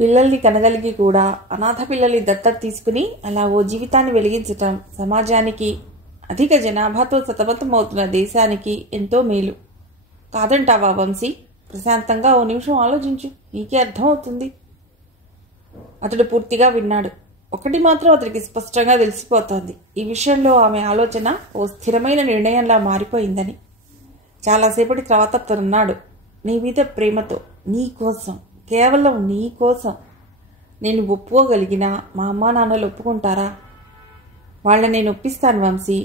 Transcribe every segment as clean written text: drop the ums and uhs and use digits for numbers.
పిల్లల్ని కనగలిగి కూడా అనాథ పిల్లల్ని దత్తత తీసుకుని అలా ఓ జీవితాన్ని వెలిగించటం సమాజానికి, అధిక జనాభాతో సతమతమవుతున్న దేశానికి ఎంతో మేలు. కాదంటావా వంశీ? ప్రశాంతంగా ఓ నిమిషం ఆలోచించు, నీకే అర్థమవుతుంది. అతడు పూర్తిగా విన్నాడు. ఒకటి మాత్రం అతడికి స్పష్టంగా తెలిసిపోతోంది. ఈ విషయంలో ఆమె ఆలోచన ఓ స్థిరమైన నిర్ణయంలా మారిపోయిందని. చాలాసేపటి తర్వాత అతనున్నాడు, నీ మీద ప్రేమతో, నీ కోసం, కేవలం నీ కోసం నేను ఒప్పుకోగలిగినా మా అమ్మా నాన్నలు ఒప్పుకుంటారా? వాళ్ళని నేను ఒప్పిస్తాను వంశీ.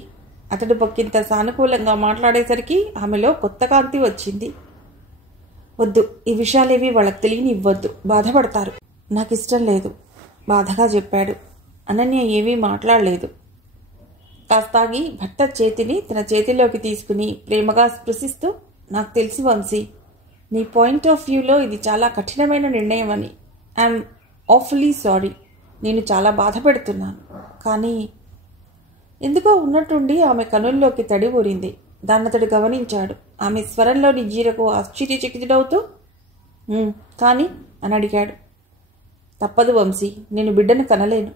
అతడు పొక్కింత సానుకూలంగా మాట్లాడేసరికి ఆమెలో కొత్త కాంతి వచ్చింది. వద్దు, ఈ విషయాలేవి వాళ్ళకి తెలియని ఇవ్వద్దు, బాధపడతారు. నాకు ఇష్టం లేదు, బాధగా చెప్పాడు. అనన్య ఏమీ మాట్లాడలేదు. కాస్తాగి భర్త చేతిని తన చేతిలోకి తీసుకుని ప్రేమగా స్పృశిస్తూ, నాకు తెలిసి వంశీ, నీ పాయింట్ ఆఫ్ వ్యూలో ఇది చాలా కఠినమైన నిర్ణయం అని. I'm awfully sorry. నేను చాలా బాధ పెడుతున్నాను. కానీ ఎందుకో ఉన్నట్టుండి ఆమె కనుల్లోకి తడి ఊరింది. దాన్నతడు గమనించాడు. ఆమె స్వరంలోని జీరకు ఆశ్చర్యచకితుడవుతూ కానీ అని అడిగాడు. తప్పదు వంశీ, నేను బిడ్డను కనలేను.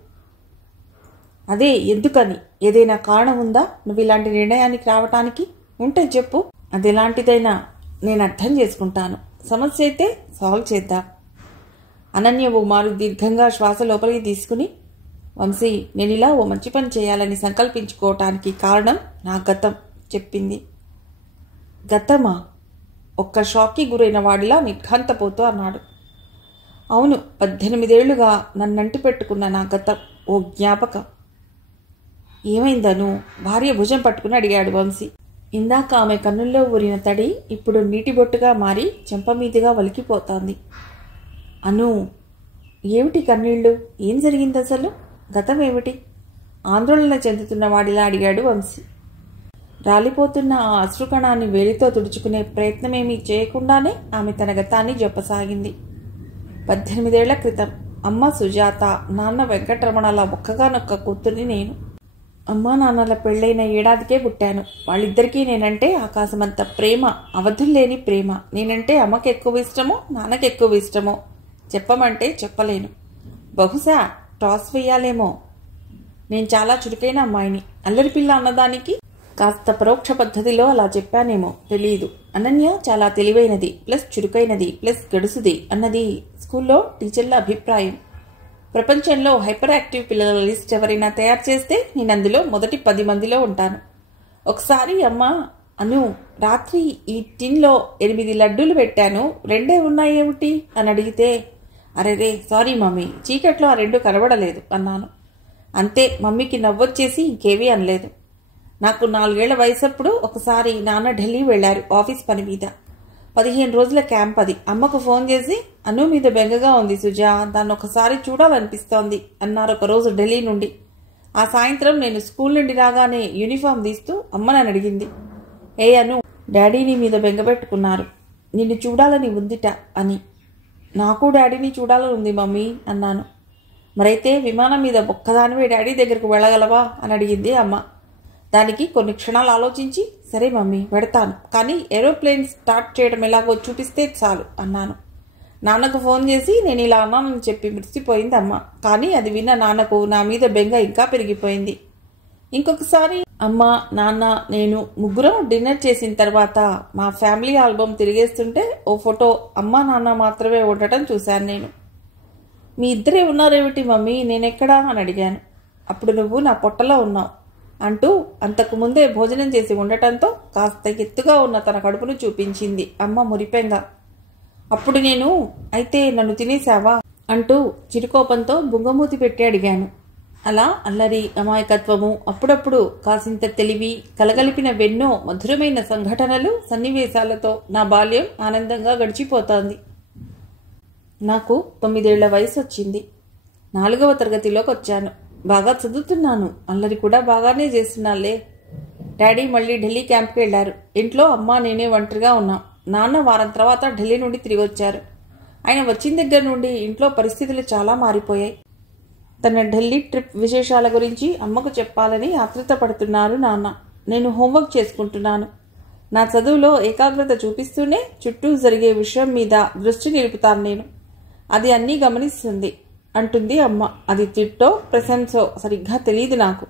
అదే ఎందుకని? ఏదైనా కారణం ఉందా నువ్వు ఇలాంటి నిర్ణయానికి రావటానికి? ఉంటే చెప్పు. అది ఎలాంటిదైనా నేను అర్థం చేసుకుంటాను. సమస్య అయితే సాల్వ్ చేద్దాం. అనన్య ఓ మారు దీర్ఘంగా శ్వాస లోపలికి తీసుకుని, వంశీ, నేను ఇలా ఓ మంచి పని చేయాలని సంకల్పించుకోవటానికి కారణం నా గతం చెప్పింది. గతమా? ఒక్క షాక్కి గురైన వాడిలా నిర్ఘాంతపోతూ అన్నాడు. అవును, 18 ఏళ్లుగా నన్నంటి పెట్టుకున్న నా గతం, ఓ జ్ఞాపకం. ఏమైందను? భార్య భుజం పట్టుకుని అడిగాడు వంశీ. ఇందాక ఆమె కన్నుల్లో ఊరిన తడి ఇప్పుడు నీటి బొట్టుగా మారి చెంపమీదిగా వలికిపోతోంది. అను, ఏమిటి కన్నీళ్లు? ఏం జరిగింది అసలు? గతం ఏమిటి? ఆందోళన చెందుతున్న వాడిలా అడిగాడు వంశీ. రాలిపోతున్న ఆ అశ్రుకణాన్ని వేలితో తుడుచుకునే ప్రయత్నమేమీ చేయకుండానే ఆమె తన గతాన్ని చెప్పసాగింది. 18 ఏళ్ల క్రితం అమ్మ సుజాత, నాన్న వెంకటరమణల ఒక్కగానొక్క కూతుర్ని నేను. అమ్మా నాన్నల పెళ్ళైన ఏడాదికే పుట్టాను. వాళ్ళిద్దరికీ నేనంటే ఆకాశమంత ప్రేమ, అవధుల్లేని ప్రేమ. నేనంటే అమ్మకి ఎక్కువ ఇష్టమో, నాన్నకి ఎక్కువ ఇష్టమో చెప్పమంటే చెప్పలేను. బహుశా టాస్ వేయాలేమో. నేను చాలా చురుకైన అమ్మాయిని. అల్లరి పిల్ల అన్నదానికి కాస్త పరోక్ష పద్ధతిలో అలా చెప్పానేమో తెలీదు. అనన్య చాలా తెలివైనది, ప్లస్ చురుకైనది, ప్లస్ గడుసుది అన్నది స్కూల్లో టీచర్ల అభిప్రాయం. ప్రపంచంలో హైపర్ యాక్టివ్ పిల్లల లిస్ట్ ఎవరైనా తయారు చేస్తే నేను అందులో మొదటి 10 మందిలో ఉంటాను. ఒకసారి అమ్మ, అను, రాత్రి ఈ టిన్లో 8 లడ్డూలు పెట్టాను, 2 ఉన్నాయేమిటి అని అడిగితే, అరేరే సారీ మమ్మీ, చీకట్లో ఆ 2 కనబడలేదు అన్నాను. అంతే, మమ్మీకి నవ్వొచ్చేసి ఇంకేమీ అనలేదు. నాకు 4 ఏళ్ల వయసప్పుడు ఒకసారి నాన్న ఢిల్లీ వెళ్లారు ఆఫీస్ పని మీద. 15 రోజుల క్యాంప్ అది. అమ్మకు ఫోన్ చేసి, అను మీద బెంగగా ఉంది సుజా, దాన్ని ఒకసారి చూడాలనిపిస్తోంది అన్నారు ఒకరోజు ఢిల్లీ నుండి. ఆ సాయంత్రం నేను స్కూల్ నుండి రాగానే యూనిఫామ్ తీస్తూ అమ్మ నన్ను అడిగింది, ఏ అను, డాడీని మీద బెంగపెట్టుకున్నారు, నిన్ను చూడాలని ఉందిట అని. నాకు డాడీని చూడాలని ఉంది మమ్మీ అన్నాను. మరైతే విమానం మీద ఒక్కదానివే డాడీ దగ్గరకు వెళ్ళగలవా అని అడిగింది అమ్మ. దానికి కొన్ని క్షణాలు ఆలోచించి, సరే మమ్మీ పెడతాను, కానీ ఏరోప్లేన్ స్టార్ట్ చేయడం ఎలాగో చూపిస్తే చాలు అన్నాను. నాన్నకు ఫోన్ చేసి నేను ఇలా అన్నానని చెప్పి మర్చిపోయింది అమ్మ. కానీ అది విన్న నాన్నకు నా మీద బెంగ ఇంకా పెరిగిపోయింది. ఇంకొకసారి అమ్మ, నాన్న, నేను ముగ్గురం డిన్నర్ చేసిన తర్వాత మా ఫ్యామిలీ ఆల్బమ్ తిరిగేస్తుంటే ఓ ఫోటో అమ్మ నాన్న మాత్రమే ఉండటం చూశాను నేను. మీ ఇద్దరే ఉన్నారేమిటి మమ్మీ, నేనెక్కడా అని అడిగాను. అప్పుడు నువ్వు నా పొట్టలో ఉన్నావు అంటూ అంతకు ముందే భోజనం చేసి ఉండటంతో కాస్త ఎత్తుగా ఉన్న తన కడుపును చూపించింది అమ్మ మురిపెంగా. అప్పుడు నేను, అయితే నన్ను తినేశావా అంటూ చిరుకోపంతో బుంగమూతి పెట్టి అడిగాను. అలా అల్లరి, అమాయకత్వము, అప్పుడప్పుడు కాసింత తెలివి కలగలిపిన వెన్నో మధురమైన సంఘటనలు, సన్నివేశాలతో నా బాల్యం ఆనందంగా గడిచిపోతోంది. నాకు 9 ఏళ్ల వయసు వచ్చింది. 4వ తరగతిలోకి వచ్చాను. బాగా చదువుతున్నాను, అల్లరి కూడా బాగానే చేస్తున్నాలే. డాడీ మళ్ళీ ఢిల్లీ క్యాంప్కి వెళ్లారు. ఇంట్లో అమ్మ నేనే ఒంటరిగా ఉన్నాం. నాన్న వారం తర్వాత ఢిల్లీ నుండి తిరిగి వచ్చారు. ఆయన వచ్చిన దగ్గర నుండి ఇంట్లో పరిస్థితులు చాలా మారిపోయాయి. తన ఢిల్లీ ట్రిప్ విశేషాల గురించి అమ్మకు చెప్పాలని ఆతృత పడుతున్నారు నాన్న. నేను హోంవర్క్ చేసుకుంటున్నాను. నా చదువులో ఏకాగ్రత చూపిస్తూనే చుట్టూ జరిగే విషయం మీద దృష్టి నిలుపుతాను నేను. అది అన్నీ గమనిస్తుంది అంటుంది అమ్మ. అది తిట్టో ప్రశంసో సరిగ్గా తెలియదు నాకు.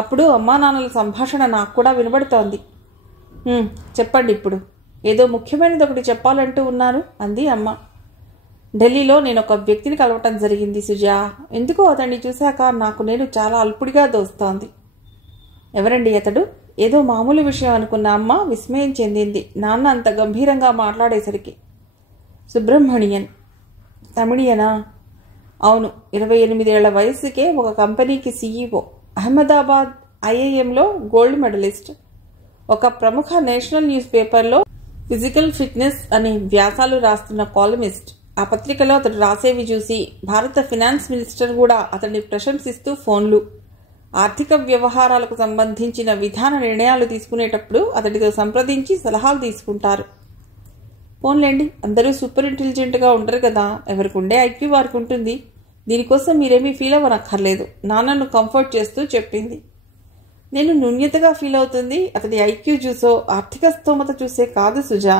అప్పుడు అమ్మా నాన్నల సంభాషణ నాకు కూడా వినబడుతోంది. చెప్పండి ఇప్పుడు, ఏదో ముఖ్యమైనది ఒకటి చెప్పాలంటూ ఉన్నారు అంది అమ్మ. ఢిల్లీలో నేను ఒక వ్యక్తిని కలవటం జరిగింది సుజా. ఎందుకో అతన్ని చూశాక నాకు నేను చాలా అల్పుడిగా దోస్తోంది. ఎవరండి అతడు? ఏదో మామూలు విషయం అనుకున్న అమ్మ విస్మయం చెందింది నాన్న అంత గంభీరంగా మాట్లాడేసరికి. సుబ్రహ్మణ్యన్. తమిళియనా? అవును, 28 ఏళ్ల వయస్సుకే ఒక కంపెనీకి సీఈఓ, అహ్మదాబాద్ ఐఐఎంలో గోల్డ్ మెడలిస్ట్, ఒక ప్రముఖ నేషనల్ న్యూస్ పేపర్లో ఫిజికల్ ఫిట్నెస్ అనే వ్యాసాలు రాస్తున్న కాలమిస్ట్. ఆ పత్రికలో అతడు రాసేవి చూసి భారత ఫినాన్స్ మినిస్టర్ కూడా అతన్ని ప్రశంసిస్తూ ఫోన్లు. ఆర్థిక వ్యవహారాలకు సంబంధించిన విధాన నిర్ణయాలు తీసుకునేటప్పుడు అతడితో సంప్రదించి సలహాలు తీసుకుంటారు. ఫోన్లేండి, అందరూ సూపర్ ఇంటెలిజెంట్గా ఉండరు కదా, ఎవరికి ఉండే ఐక్యూ వారికి ఉంటుంది. దీనికోసం మీరేమీ ఫీల్ అవ్వనక్కర్లేదు, నాన్నను కంఫర్ట్ చేస్తూ చెప్పింది. నేను న్యూన్యతగా ఫీల్ అవుతుంది అతడి ఐక్యూ చూసో ఆర్థిక స్తోమత చూసే కాదు సుజా,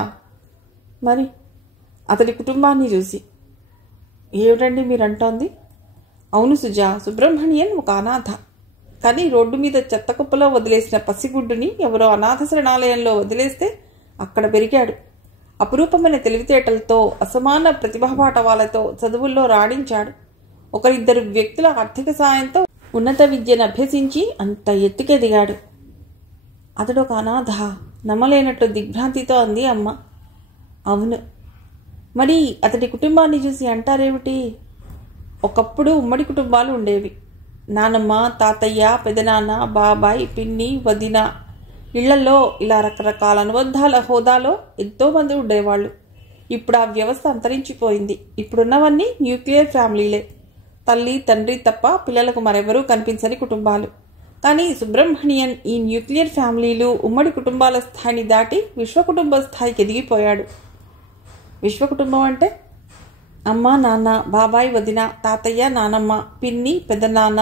మరి అతడి కుటుంబాన్ని చూసి. ఏమిటండి మీరంటోంది? అవును సుజా, సుబ్రహ్మణ్యన్ ఒక అనాథ. కానీ రోడ్డు మీద చెత్త కుప్పలో వదిలేసిన పసిగుడ్డుని ఎవరో అనాథ శరణాలయంలో వదిలేస్తే అక్కడ పెరిగాడు. అపురూపమైన తెలివితేటలతో, అసమాన ప్రతిభాపాటవాలతో చదువుల్లో రాణించాడు. ఒకరిద్దరు వ్యక్తుల ఆర్థిక సాయంతో ఉన్నత విద్యను అభ్యసించి అంత ఎత్తుకెదిగాడు. అతడొక అనాథ? నమ్మలేనట్టు దిగ్భ్రాంతితో అంది అమ్మ. అవును, మరి అతడి కుటుంబాన్ని చూసి అంటారేమిటి? ఒకప్పుడు ఉమ్మడి కుటుంబాలు ఉండేవి. నానమ్మ, తాతయ్య, పెదనాన్న, బాబాయ్, పిన్ని, వదిన, ఇళ్లలో ఇలా రకరకాల అనుబంధాల హోదాలో ఎంతోమంది ఉండేవాళ్ళు. ఇప్పుడు ఆ వ్యవస్థ అంతరించిపోయింది. ఇప్పుడున్నవన్నీ న్యూక్లియర్ ఫ్యామిలీలే. తల్లి, తండ్రి తప్ప పిల్లలకు మరెవరూ కనిపించని కుటుంబాలు. కానీ సుబ్రహ్మణ్యన్ ఈ న్యూక్లియర్ ఫ్యామిలీలు, ఉమ్మడి కుటుంబాల స్థాయిని దాటి విశ్వకుటుంబ స్థాయికి ఎదిగిపోయాడు. విశ్వకుటుంబం అంటే అమ్మ, నాన్న, బాబాయ్, వదిన, తాతయ్య, నానమ్మ, పిన్ని, పెదనాన్న,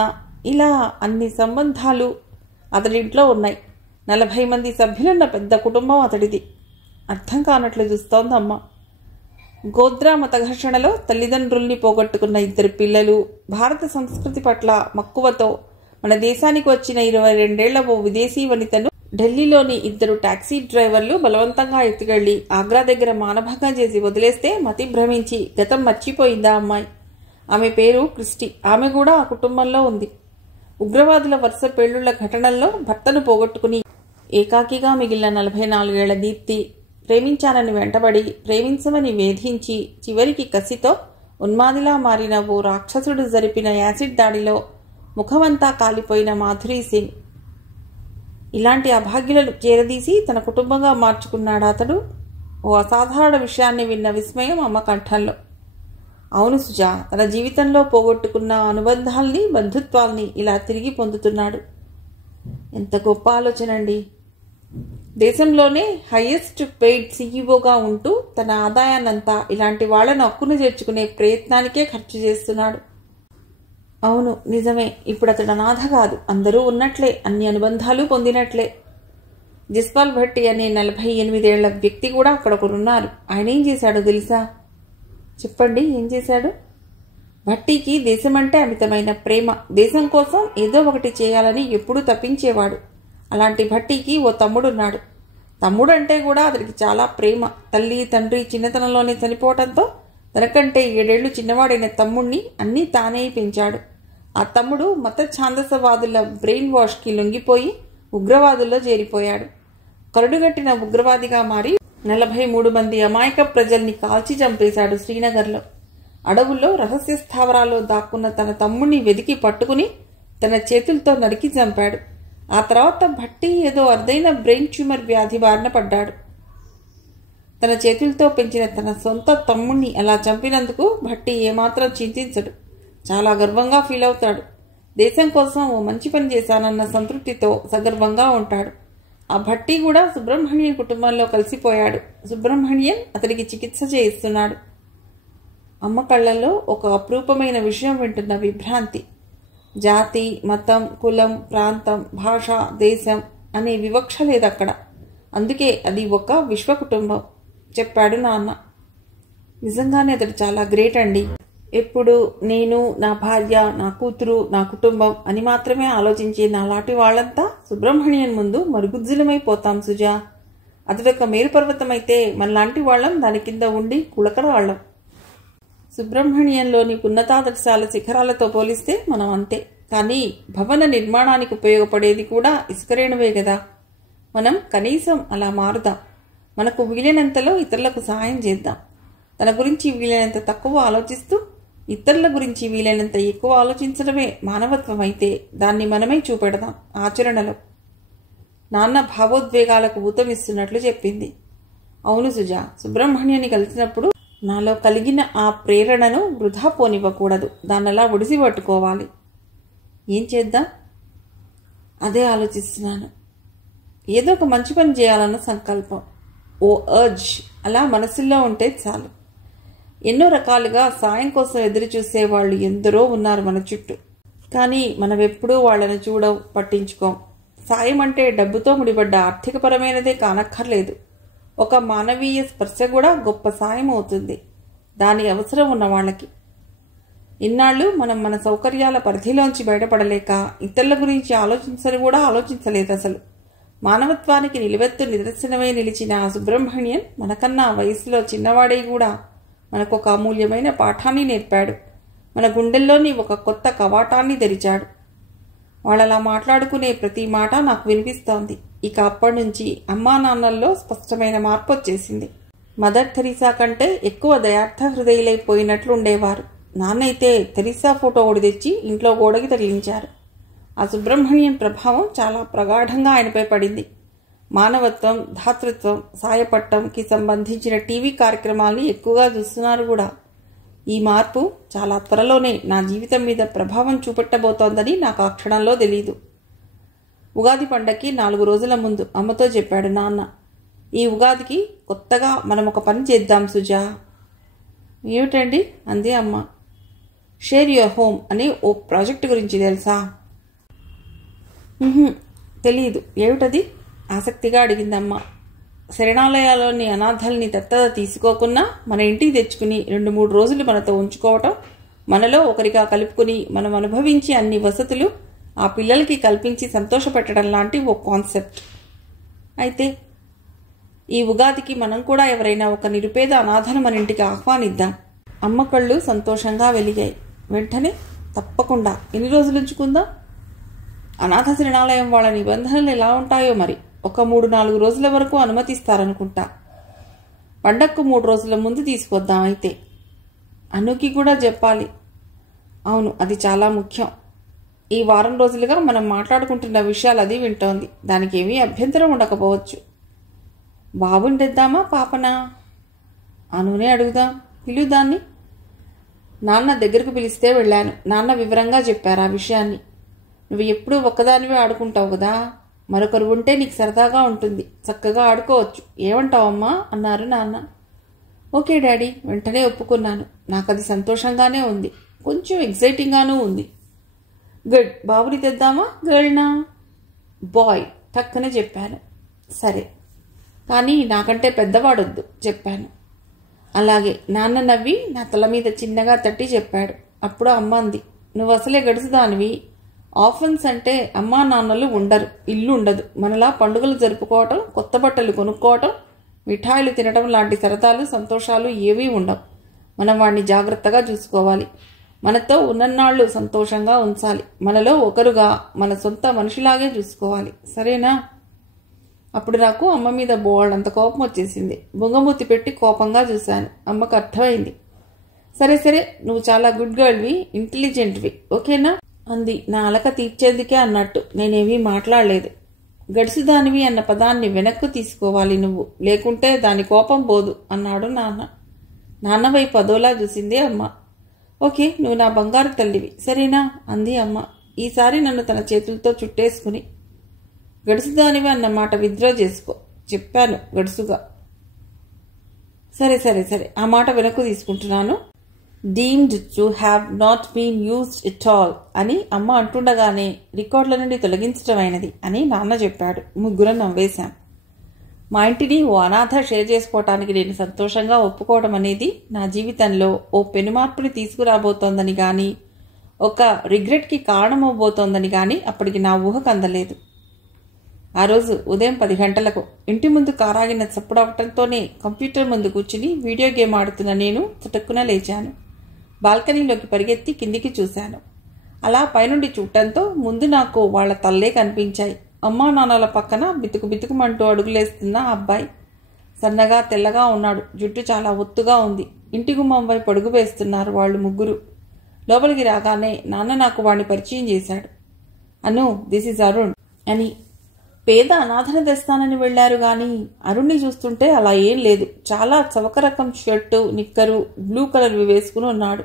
ఇలా అన్ని సంబంధాలు అతడింట్లో ఉన్నాయి. 40 మంది సభ్యులున్న పెద్ద కుటుంబం అతడిది. అర్థం కానట్లు చూస్తోందమ్మ. గోద్రా మత ఘర్షణలో తల్లిదండ్రుల్ని పోగొట్టుకున్న 2 పిల్లలు, భారత సంస్కృతి పట్ల మక్కువతో మన దేశానికి వచ్చిన 22 ఏళ్ల ఓ విదేశీ వనితను ఢిల్లీలోని 2 టాక్సీ డ్రైవర్లు బలవంతంగా ఎత్తుకెళ్లి ఆగ్రా దగ్గర మానభంగం చేసి వదిలేస్తే మతి భ్రమించి గతం మర్చిపోయిందా అమ్మాయి. ఆమె పేరు క్రిస్టి. ఆమె కూడా ఆ కుటుంబంలో ఉంది. ఉగ్రవాదుల వరుస పేలుళ్ల ఘటనల్లో భర్తను పోగొట్టుకుని ఏకాకిగా మిగిలిన 44 ఏళ్ల దీప్తి ప్రేమించానని వెంటబడి, ప్రేమించమని వేధించి, చివరికి కసితో ఉన్మాదిలా మారిన ఓ రాక్షసుడు జరిపిన యాసిడ్ దాడిలో ముఖమంతా కాలిపోయిన మాధురీ సింగ్. ఇలాంటి అభాగ్యులను చేరదీసి తన కుటుంబంగా మార్చుకున్నాడు అతడు. ఓ అసాధారణ విషయాన్ని విన్న విస్మయం అమ్మ కంఠంలో. అవును సుజా, తన జీవితంలో పోగొట్టుకున్న అనుబంధాల్ని, బంధుత్వాల్ని ఇలా తిరిగి పొందుతున్నాడు. ఎంత గొప్ప ఆలోచనండి. దేశంలోనే హైయెస్ట్ పెయిడ్ సీఈఓగా ఉంటూ తన ఆదాయాన్నంతా ఇలాంటి వాళ్లను హక్కును చేర్చుకునే ప్రయత్నానికే ఖర్చు చేస్తున్నాడు. అవును, నిజమే. ఇప్పుడు అతడు అనాథ కాదు, అందరూ ఉన్నట్లే, అన్ని అనుబంధాలు పొందినట్లే. జస్పాల్ భట్టి అనే 48 ఏళ్ల వ్యక్తి కూడా అక్కడ ఒకరున్నారు. ఆయన ఏం చేశాడో తెలుసా? చెప్పండి, ఏం చేశాడు? భట్టీకి దేశమంటే అమితమైన ప్రేమ. దేశం కోసం ఏదో ఒకటి చేయాలని ఎప్పుడూ తప్పించేవాడు. అలాంటి భట్టీకి ఓ తమ్ముడున్నాడు. తమ్ముడంటే కూడా అతడికి చాలా ప్రేమ. తల్లి, తండ్రి చిన్నతనంలోనే చనిపోవడంతో తనకంటే 7 ఏళ్లు చిన్నవాడైన తమ్ముణ్ణి అన్నీ తానే పెంచాడు. ఆ తమ్ముడు మత ఛాందసవాదుల బ్రెయిన్ వాష్కి లొంగిపోయి ఉగ్రవాదుల్లో చేరిపోయాడు. కరుడుగట్టిన ఉగ్రవాదిగా మారి 43 మంది అమాయక ప్రజల్ని కాల్చి చంపేశాడు శ్రీనగర్లో. అడవుల్లో రహస్య స్థావరాల్లో దాక్కున్న తన తమ్ముణ్ణి వెదికి పట్టుకుని తన చేతులతో నరికి చంపాడు. ఆ తర్వాత భట్టి ఏదో అరుదైన బ్రెయిన్ ట్యూమర్ వ్యాధి బారిన పడ్డాడు. తన చేతులతో పెంచిన తన సొంత తమ్ముణ్ణి అలా చంపినందుకు భట్టి ఏమాత్రం చింతించడు. చాలా గర్వంగా ఫీల్ అవుతాడు. దేశం కోసం ఓ మంచి పని చేశానన్న సంతృప్తితో సగర్వంగా ఉంటాడు. ఆ భట్టి కూడా సుబ్రహ్మణ్యన్ కుటుంబంలో కలిసిపోయాడు. సుబ్రహ్మణ్యన్ అతడికి చికిత్స చేయిస్తున్నాడు. అమ్మ కళ్ళల్లో ఒక అపురూపమైన విషయం వింటున్న విభ్రాంతి. జాతి, మతం, కులం, ప్రాంతం, భాష, దేశం అనే వివక్ష లేదక్కడ. అందుకే అది ఒక విశ్వ కుటుంబం, చెప్పాడు నాన్న. నిజంగానే అతడు చాలా గ్రేట్ అండి. ఎప్పుడు నేను, నా భార్య, నా కూతురు, నా కుటుంబం అని మాత్రమే ఆలోచించే నాలాంటి వాళ్ళంతా సుబ్రహ్మణ్యం ముందు మరుగుజ్జులమైపోతాం సుజా. అతడొక మేరుపర్వతమైతే మనలాంటి వాళ్ళం దాని కింద ఉండి కులకరాళ్ళం. సుబ్రహ్మణ్యంలోని ఉన్నతాదర్శాల శిఖరాలతో పోలిస్తే మనం అంతే. కానీ భవన నిర్మాణానికి ఉపయోగపడేది కూడా ఇసుకరేణువే కదా. మనం కనీసం అలా మారుదాం. మనకు వీలైనంతలో ఇతరులకు సహాయం చేద్దాం. తన గురించి వీలైనంత తక్కువ ఆలోచిస్తూ ఇతరుల గురించి వీలైనంత ఎక్కువ ఆలోచించడమే మానవత్వం అయితే దాన్ని మనమే చూపెడదాం ఆచరణలో. నాన్న భావోద్వేగాలకు ఊతమిస్తున్నట్లు చెప్పింది. అవును సుజా, సుబ్రహ్మణ్యాన్ని కలిసినప్పుడు నాలో కలిగిన ఆ ప్రేరణను వృధా పోనివ్వకూడదు. దాన్నలా ఒడిసి పట్టుకోవాలి. ఏం చేద్దాం? అదే ఆలోచిస్తున్నాను. ఏదో ఒక మంచి పని చేయాలన్న సంకల్పం, ఓ అర్జ్ అలా మనసుల్లో ఉంటే చాలు. ఎన్నో రకాలుగా సాయం కోసం ఎదురు చూసే వాళ్ళు ఎందరో ఉన్నారు మన చుట్టూ. కానీ మనమెప్పుడూ వాళ్లను చూడం, పట్టించుకోం. సాయం అంటే డబ్బుతో ముడిపడ్డ ఆర్థికపరమైనదే కానక్కర్లేదు. ఒక మానవీయ స్పర్శ కూడా గొప్ప సాయం అవుతుంది దాని అవసరం ఉన్న వాళ్ళకి. ఇన్నాళ్ళు మనం మన సౌకర్యాల పరిధిలోంచి బయటపడలేక ఇతరుల గురించి ఆలోచించని కూడా ఆలోచించలేదు అసలు. మానవత్వానికి నిలువెత్తు నిదర్శనమై నిలిచిన ఆ సుబ్రహ్మణ్యన్ మనకన్నా వయసులో చిన్నవాడై కూడా మనకొక అమూల్యమైన పాఠాన్ని నేర్పాడు. మన గుండెల్లోని ఒక కొత్త కవాటాన్ని తెరిచాడు. వాళ్ళలా మాట్లాడుకునే ప్రతి మాట నాకు వినిపిస్తోంది. ఇక అప్పటి నుంచి అమ్మా నాన్నల్లో స్పష్టమైన మార్పు వచ్చేసింది. మదర్ థెరీసా కంటే ఎక్కువ దయార్థ హృదయులైపోయినట్లు ఉండేవారు. నాన్నైతే థెరీసా ఫోటో ఒకటి తెచ్చి ఇంట్లో గోడకి తగిలించారు. ఆ సుబ్రహ్మణ్యం ప్రభావం చాలా ప్రగాఢంగా ఆయనపై పడింది. మానవత్వం, ధాతృత్వం, సాయపట్టంకి సంబంధించిన టీవీ కార్యక్రమాల్ని ఎక్కువగా చూస్తున్నారు కూడా. ఈ మార్పు చాలా త్వరలోనే నా జీవితం మీద ప్రభావం చూపెట్టబోతోందని నాకు ఆ క్షణంలో తెలీదు. ఉగాది పండగకి 4 రోజుల ముందు అమ్మతో చెప్పాడు నాన్న, ఈ ఉగాదికి కొత్తగా మనం ఒక పని చేద్దాం సుజా. ఏమిటండి అంది అమ్మ. షేర్ యువర్ హోమ్ అనే ఓ ప్రాజెక్టు గురించి తెలుసా? తెలీదు. ఏమిటది? ఆసక్తిగా అడిగిందమ్మ. శరణాలయాల్లోని అనాథల్ని దత్తత తీసుకోకున్నా మన ఇంటికి తెచ్చుకుని 2-3 రోజులు మనతో ఉంచుకోవటం, మనలో ఒకరిగా కలుపుకుని మనం అనుభవించి అన్ని వసతులు ఆ పిల్లలకి కల్పించి సంతోషపెట్టడం లాంటి ఓ కాన్సెప్ట్. అయితే ఈ ఉగాదికి మనం కూడా ఎవరైనా ఒక నిరుపేద అనాథను మన ఇంటికి ఆహ్వానిద్దాం. అమ్మ కళ్ళు సంతోషంగా వెలిగాయి. వెంటనే తప్పకుండా. ఎన్ని రోజులు ఉంచుకుందాం? అనాథ శరణాలయం వాళ్ళ నిబంధనలు ఎలా ఉంటాయో మరి. ఒక 3-4 రోజుల వరకు అనుమతిస్తారనుకుంటా. పండగకు 3 రోజుల ముందు తీసుకొద్దాం అయితే. అనుకి కూడా చెప్పాలి. అవును, అది చాలా ముఖ్యం. ఈ వారం రోజులుగా మనం మాట్లాడుకుంటున్న విషయాలు అది వింటోంది. దానికి ఏమీ అభ్యంతరం ఉండకపోవచ్చు. బాబుని తెద్దామా పాపనా? అనునే అడుగుదాం. పిలుదాన్ని. నాన్న దగ్గరకు పిలిస్తే వెళ్ళాను. నాన్న వివరంగా చెప్పారు ఆ విషయాన్ని. నువ్వు ఎప్పుడూ ఒక్కదానివే ఆడుకుంటావు కదా, మరొకరు ఉంటే నీకు సరదాగా ఉంటుంది, చక్కగా ఆడుకోవచ్చు. ఏమంటావమ్మా అన్నారు నాన్న. ఓకే డాడీ, వెంటనే ఒప్పుకున్నాను. నాకు అది సంతోషంగానే ఉంది, కొంచెం ఎగ్జైటింగ్గానూ ఉంది. గుడ్. బాబుని తెద్దామా, గర్ల్నా? బాయ్ టక్కనే చెప్పాను. సరే, కానీ నాకంటే పెద్దవాడొద్దు చెప్పాను. అలాగే. నాన్న నవ్వి నా తల మీద చిన్నగా తట్టి చెప్పాడు. అప్పుడు అమ్మ అంది, నువ్వు అసలే గడుసుదానివి. ఆఫన్స్ అంటే అమ్మా నాన్నలు ఉండరు, ఇల్లు ఉండదు. మనలా పండుగలు జరుపుకోవటం, కొత్త బట్టలు కొనుక్కోవటం, మిఠాయిలు తినటం లాంటి సరదాలు, సంతోషాలు ఏవీ ఉండవు. మనం వాడిని జాగ్రత్తగా చూసుకోవాలి. మనతో ఉన్నన్నాళ్ళు సంతోషంగా ఉంచాలి. మనలో ఒకరుగా, మన సొంత మనిషిలాగే చూసుకోవాలి. సరేనా? అప్పుడు నాకు అమ్మ మీద బోళ్ళంత కోపం వచ్చేసింది. బొంగమూతి పెట్టి కోపంగా చూశాను. అమ్మకు అర్థమైంది. సరే సరే, నువ్వు చాలా గుడ్ గర్ల్వి, ఇంటెలిజెంట్వి, ఓకేనా అంది. నా అలక తీర్చేందుకే అన్నట్టు. నేనేమీ మాట్లాడలేదు. గడుసుదానివి అన్న పదాన్ని వెనక్కు తీసుకోవాలి నువ్వు, లేకుంటే దాని కోపం పోదు అన్నాడు నాన్న. నాన్న వైపు అదోలా చూసింది అమ్మ. ఓకే, నువ్వు నా బంగారు తల్లివి, సరేనా అంది అమ్మ. ఈసారి నన్ను తన చేతులతో చుట్టేసుకుని. గడుసుదానివి అన్న మాట విత్డ్రా చేసుకో చెప్పాను గడుసుగా. సరే సరే సరే, ఆ మాట వెనక్కు తీసుకుంటున్నాను. Deemed to have not been used at all అని అమ్మ అంటుండగానే రికార్డుల నుండి తొలగించటమైనది అని నాన్న చెప్పాడు. ముగ్గురం నవ్వేశాం. మా ఇంటిని ఓ అనాథ షేర్ చేసుకోవటానికి నేను సంతోషంగా ఒప్పుకోవడం అనేది నా జీవితంలో ఓ పెనుమార్పుని తీసుకురాబోతోందని కానీ ఒక రిగ్రెట్కి కారణమవబోతోందని కానీ అప్పటికి నా ఊహకు అందలేదు. ఆ రోజు ఉదయం 10 గంటలకు ఇంటి ముందు కారాగిన చప్పుడవటంతోనే కంప్యూటర్ ముందు కూర్చుని వీడియో గేమ్ ఆడుతున్న నేను చటుక్కున లేచాను. బాల్కనీలోకి పరిగెత్తి కిందికి చూశాను. అలా పైనుండి చూడటంతో ముందు నాకు వాళ్ల తల్లే కనిపించాయి. అమ్మా నాన్నల పక్కన బితుకు బితుకుమంటూ అడుగులేస్తున్న అబ్బాయి. సన్నగా తెల్లగా ఉన్నాడు. జుట్టు చాలా ఒత్తుగా ఉంది. ఇంటి గుమ్మం వైపు అడుగు వేస్తున్నారు వాళ్ళు ముగ్గురు. లోపలికి రాగానే నాన్న నాకు వాడిని పరిచయం చేశాడు. అను, దిస్ ఈజ్ అరుణ్ అని. పేద అనాథన తెస్తానని వెళ్లారు గాని అరుణ్ని చూస్తుంటే అలా ఏం లేదు. చాలా చవక రకం షర్టు, నిక్కరు, బ్లూ కలర్వి వేసుకుని ఉన్నాడు.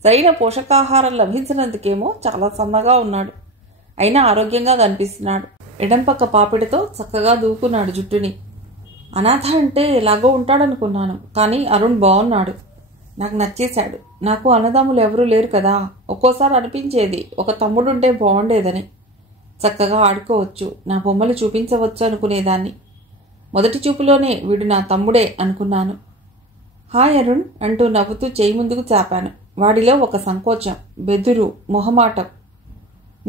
సరైన పోషకాహారం లభించినందుకేమో చాలా సన్నగా ఉన్నాడు. అయినా ఆరోగ్యంగా కనిపిస్తున్నాడు. ఎడంపక్క పాపిడితో చక్కగా దూకున్నాడు జుట్టుని. అనాథ అంటే ఎలాగో ఉంటాడనుకున్నాను, కానీ అరుణ్ బాగున్నాడు. నాకు నచ్చేశాడు. నాకు అన్నదమ్ములు ఎవరూ లేరు కదా. ఒక్కోసారి అనిపించేది ఒక తమ్ముడుంటే బాగుండేదని. చక్కగా ఆడుకోవచ్చు, నా బొమ్మలు చూపించవచ్చు అనుకునేదాన్ని. మొదటి చూపులోనే వీడు నా తమ్ముడే అనుకున్నాను. హాయ్ అరుణ్ అంటూ నవ్వుతూ చేయి ముందుకు చాపాను. వాడిలో ఒక సంకోచం, బెదురు, మొహమాటం.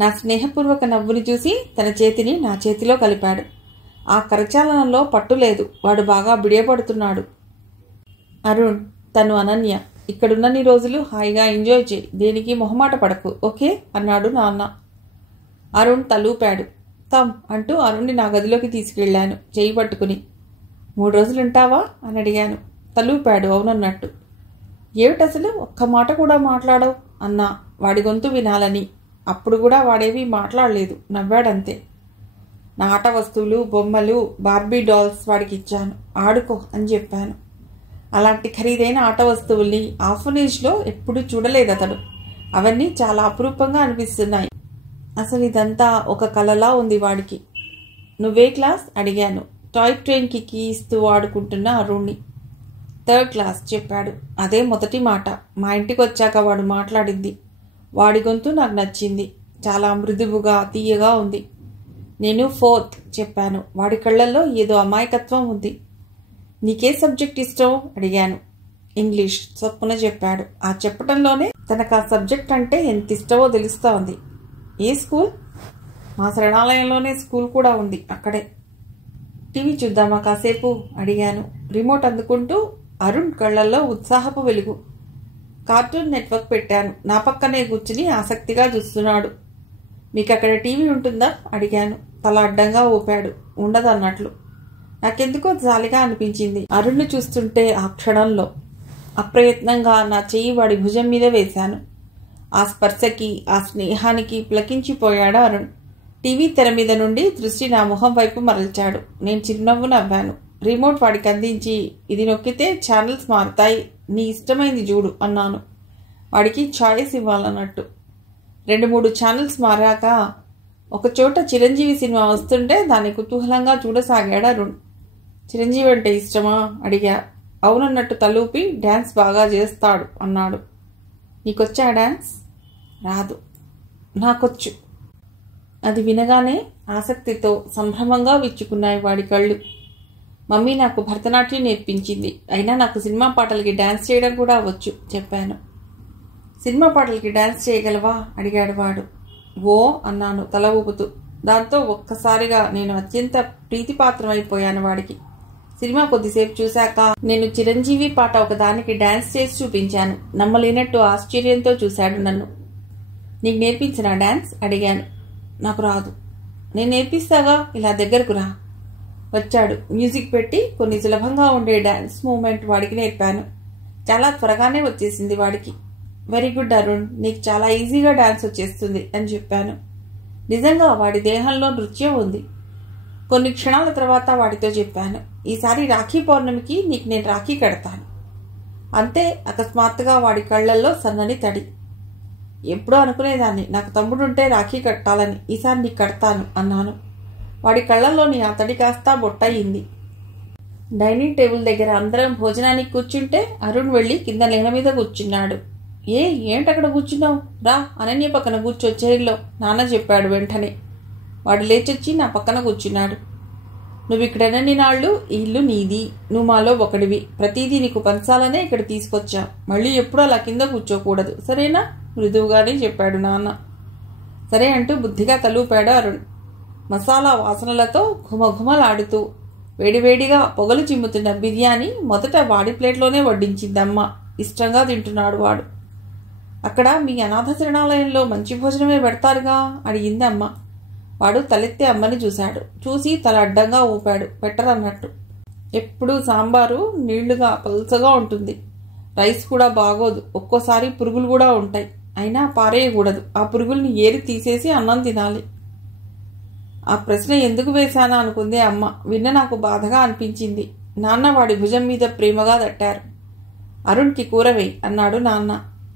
నా స్నేహపూర్వక నవ్వుని చూసి తన చేతిని నా చేతిలో కలిపాడు. ఆ కరచాలనంలో పట్టులేదు. వాడు బాగా బిడియపడుతున్నాడు. అరుణ్, తను అనన్య. ఇక్కడున్నన్ని రోజులు హాయిగా ఎంజాయ్ చేయి, దేనికి మొహమాట పడకు, ఓకే అన్నాడు నాన్న. అరుణ్ తలూపాడు. తమ్ అంటూ అరుణ్ని నా గదిలోకి తీసుకెళ్లాను చేయి పట్టుకుని. 3 రోజులుంటావా అని అడిగాను. తలూపాడు అవునన్నట్టు. ఏమిటసలు ఒక్క మాట కూడా మాట్లాడవు అన్నా వాడి గొంతు వినాలని. అప్పుడు కూడా వాడేవి మాట్లాడలేదు, నవ్వాడంతే. నా ఆట వస్తువులు, బొమ్మలు, బార్బీ డాల్స్ వాడికి ఇచ్చాను. ఆడుకో అని చెప్పాను. అలాంటి ఖరీదైన ఆట వస్తువుల్ని ఆర్ఫనేజ్లో ఎప్పుడూ చూడలేదు అతడు. అవన్నీ చాలా అపురూపంగా అనిపిస్తున్నాయి. అసలు ఇదంతా ఒక కలలా ఉంది వాడికి. నువ్వే క్లాస్ అడిగాను. టాయ్ ట్రైన్కి కీ ఇస్తూ ఆడుకుంటున్న అరుణ్ణి. 3rd క్లాస్ చెప్పాడు. అదే మొదటి మాట మా ఇంటికి వచ్చాక వాడు మాట్లాడింది. వాడి గొంతు నాకు నచ్చింది. చాలా మృదువుగా, తీయగా ఉంది. నేను 4th చెప్పాను. వాడి కళ్ళల్లో ఏదో అమాయకత్వం ఉంది. నీకే సబ్జెక్ట్ ఇష్టం అడిగాను. ఇంగ్లీష్ చొప్పున చెప్పాడు. ఆ చెప్పటంలోనే తనకు ఆ సబ్జెక్ట్ అంటే ఎంత ఇష్టమో తెలుస్తూ ఉంది. ఏ స్కూల్? మా శరణాలయంలోనే స్కూల్ కూడా ఉంది, అక్కడే. టీవీ చూద్దామా కాసేపు అడిగాను. రిమోట్ అందుకుంటూ అరుణ్ కళ్ళల్లో ఉత్సాహపు వెలుగు. కార్టూన్ నెట్వర్క్ పెట్టాను. నా పక్కనే కూర్చుని ఆసక్తిగా చూస్తున్నాడు. మీకు అక్కడ టీవీ ఉంటుందా అడిగాను. తల అడ్డంగా ఊపాడు. ఉండదన్నట్లు. నాకెందుకో జాలిగా అనిపించింది అరుణ్ని చూస్తుంటే. ఆ క్షణంలో అప్రయత్నంగా నా చెయ్యి వాడి భుజం మీద వేశాను. ఆ స్పర్శకి, ఆ స్నేహానికి పులకించిపోయాడు అరుణ్. టీవీ తెర మీద నుండి దృష్టి నా ముఖం వైపు మరల్చాడు. నేను చిరునవ్వు నవ్వాను. రిమోట్ వాడికి అందించి, ఇది నొక్కితే ఛానల్స్ మారుతాయి, నీ ఇష్టమైంది చూడు అన్నాను. వాడికి ఛాయిస్ ఇవ్వాలన్నట్టు. 2-3 ఛానల్స్ మారాక ఒకచోట చిరంజీవి సినిమా వస్తుంటే దాన్ని కుతూహలంగా చూడసాగాడు అరుణ్. చిరంజీవి అంటే ఇష్టమా అడిగా. అవునన్నట్టు తలూపి, డ్యాన్స్ బాగా చేస్తాడు అన్నాడు. నీకొచ్చా డ్యాన్స్? రాదు. నాకొచ్చు. అది వినగానే ఆసక్తితో సంభ్రమంగా విచ్చుకున్నాయి వాడి కళ్ళు. మమ్మీ నాకు భరతనాట్యం నేర్పించింది. అయినా నాకు సినిమా పాటలకి డ్యాన్స్ చేయడం కూడా వచ్చు చెప్పాను. సినిమా పాటలకి డ్యాన్స్ చేయగలవా అడిగాడు వాడు. ఓ అన్నాను తల ఊపుతూ. దాంతో ఒక్కసారిగా నేను అత్యంత ప్రీతిపాత్రమైపోయాను వాడికి. సినిమా కొద్దిసేపు చూశాక నేను చిరంజీవి పాట ఒకదానికి డ్యాన్స్ చేసి చూపించాను. నమ్మలేనట్టు ఆశ్చర్యంతో చూశాడు నన్ను. నీకు నేర్పించిన డ్యాన్స్ అడిగాను. నాకు రాదు. నేను నేర్పిస్తాగా, ఇలా దగ్గరకు రా. వచ్చాడు. మ్యూజిక్ పెట్టి కొన్ని సులభంగా ఉండే డ్యాన్స్ మూమెంట్ వాడికి నేర్పాను. చాలా త్వరగానే వచ్చేసింది వాడికి. వెరీ గుడ్ అరుణ్, నీకు చాలా ఈజీగా డ్యాన్స్ వచ్చేస్తుంది అని చెప్పాను. నిజంగా వాడి దేహంలో నృత్యం ఉంది. కొన్ని క్షణాల తర్వాత వాడితో చెప్పాను, ఈసారి రాఖీ పౌర్ణమికి నీకు నేను రాఖీ కడతాను. అంతే అకస్మాత్తుగా వాడి కళ్లల్లో సన్నని తడి. ఎప్పుడో అనుకునేదాన్ని నాకు తమ్ముడుంటే రాఖీ కట్టాలని. ఈసారి నీకు కడతాను అన్నాను. వాడి కళ్లల్లోని ఆ తడి కాస్త బొట్టయింది. డైనింగ్ టేబుల్ దగ్గర అందరం భోజనానికి కూర్చుంటే అరుణ్ వెళ్లి కింద నేల మీద కూర్చున్నాడు. ఏంటక్కడ కూర్చున్నావు? రా, అనన్య పక్కన కూర్చో చైర్లో నాన్న చెప్పాడు వెంటనే. వాడు లేచొచ్చి నా పక్కన కూర్చున్నాడు. నువ్వు ఇక్కడెన్ని నాళ్ళు ఈ ఇల్లు నీది, నువ్వు మాలో ఒకడివి, ప్రతిదీ నీకు పంచాలనే ఇక్కడ తీసుకొచ్చా, మళ్ళీ ఎప్పుడూ అలా కింద కూర్చోకూడదు, సరేనా? మృదువుగానే చెప్పాడు నాన్న. సరే అంటూ బుద్ధిగా తలూపాడు అరుణ్. మసాలా వాసనలతో ఘుమఘుమలాడుతూ వేడివేడిగా పొగలు చిమ్ముతున్న బిర్యానీ మొదట వాడి ప్లేట్లోనే వడ్డించిందమ్మ. ఇష్టంగా తింటున్నాడు వాడు. అక్కడ మీ అనాథ శరణాలయంలో మంచి భోజనమే పెడతారుగా అడిగింది అమ్మ. వాడు తలెత్తి అమ్మని చూశాడు. చూసి తల అడ్డంగా ఊపాడు, పెట్టరన్నట్టు. ఎప్పుడూ సాంబారు నీళ్లుగా పలుచగా ఉంటుంది, రైస్ కూడా బాగోదు, ఒక్కోసారి పురుగులు కూడా ఉంటాయి, అయినా పారేయకూడదు, ఆ పురుగుల్ని ఏరి తీసేసి అన్నం తినాలి. ఆ ప్రశ్న ఎందుకు వేశానా అనుకుందే అమ్మ. విన్న నాకు బాధగా అనిపించింది. నాన్న వాడి భుజం మీద ప్రేమగా తట్టారు. అరుణ్కి కూర వేయి అన్నాడు నాన్న.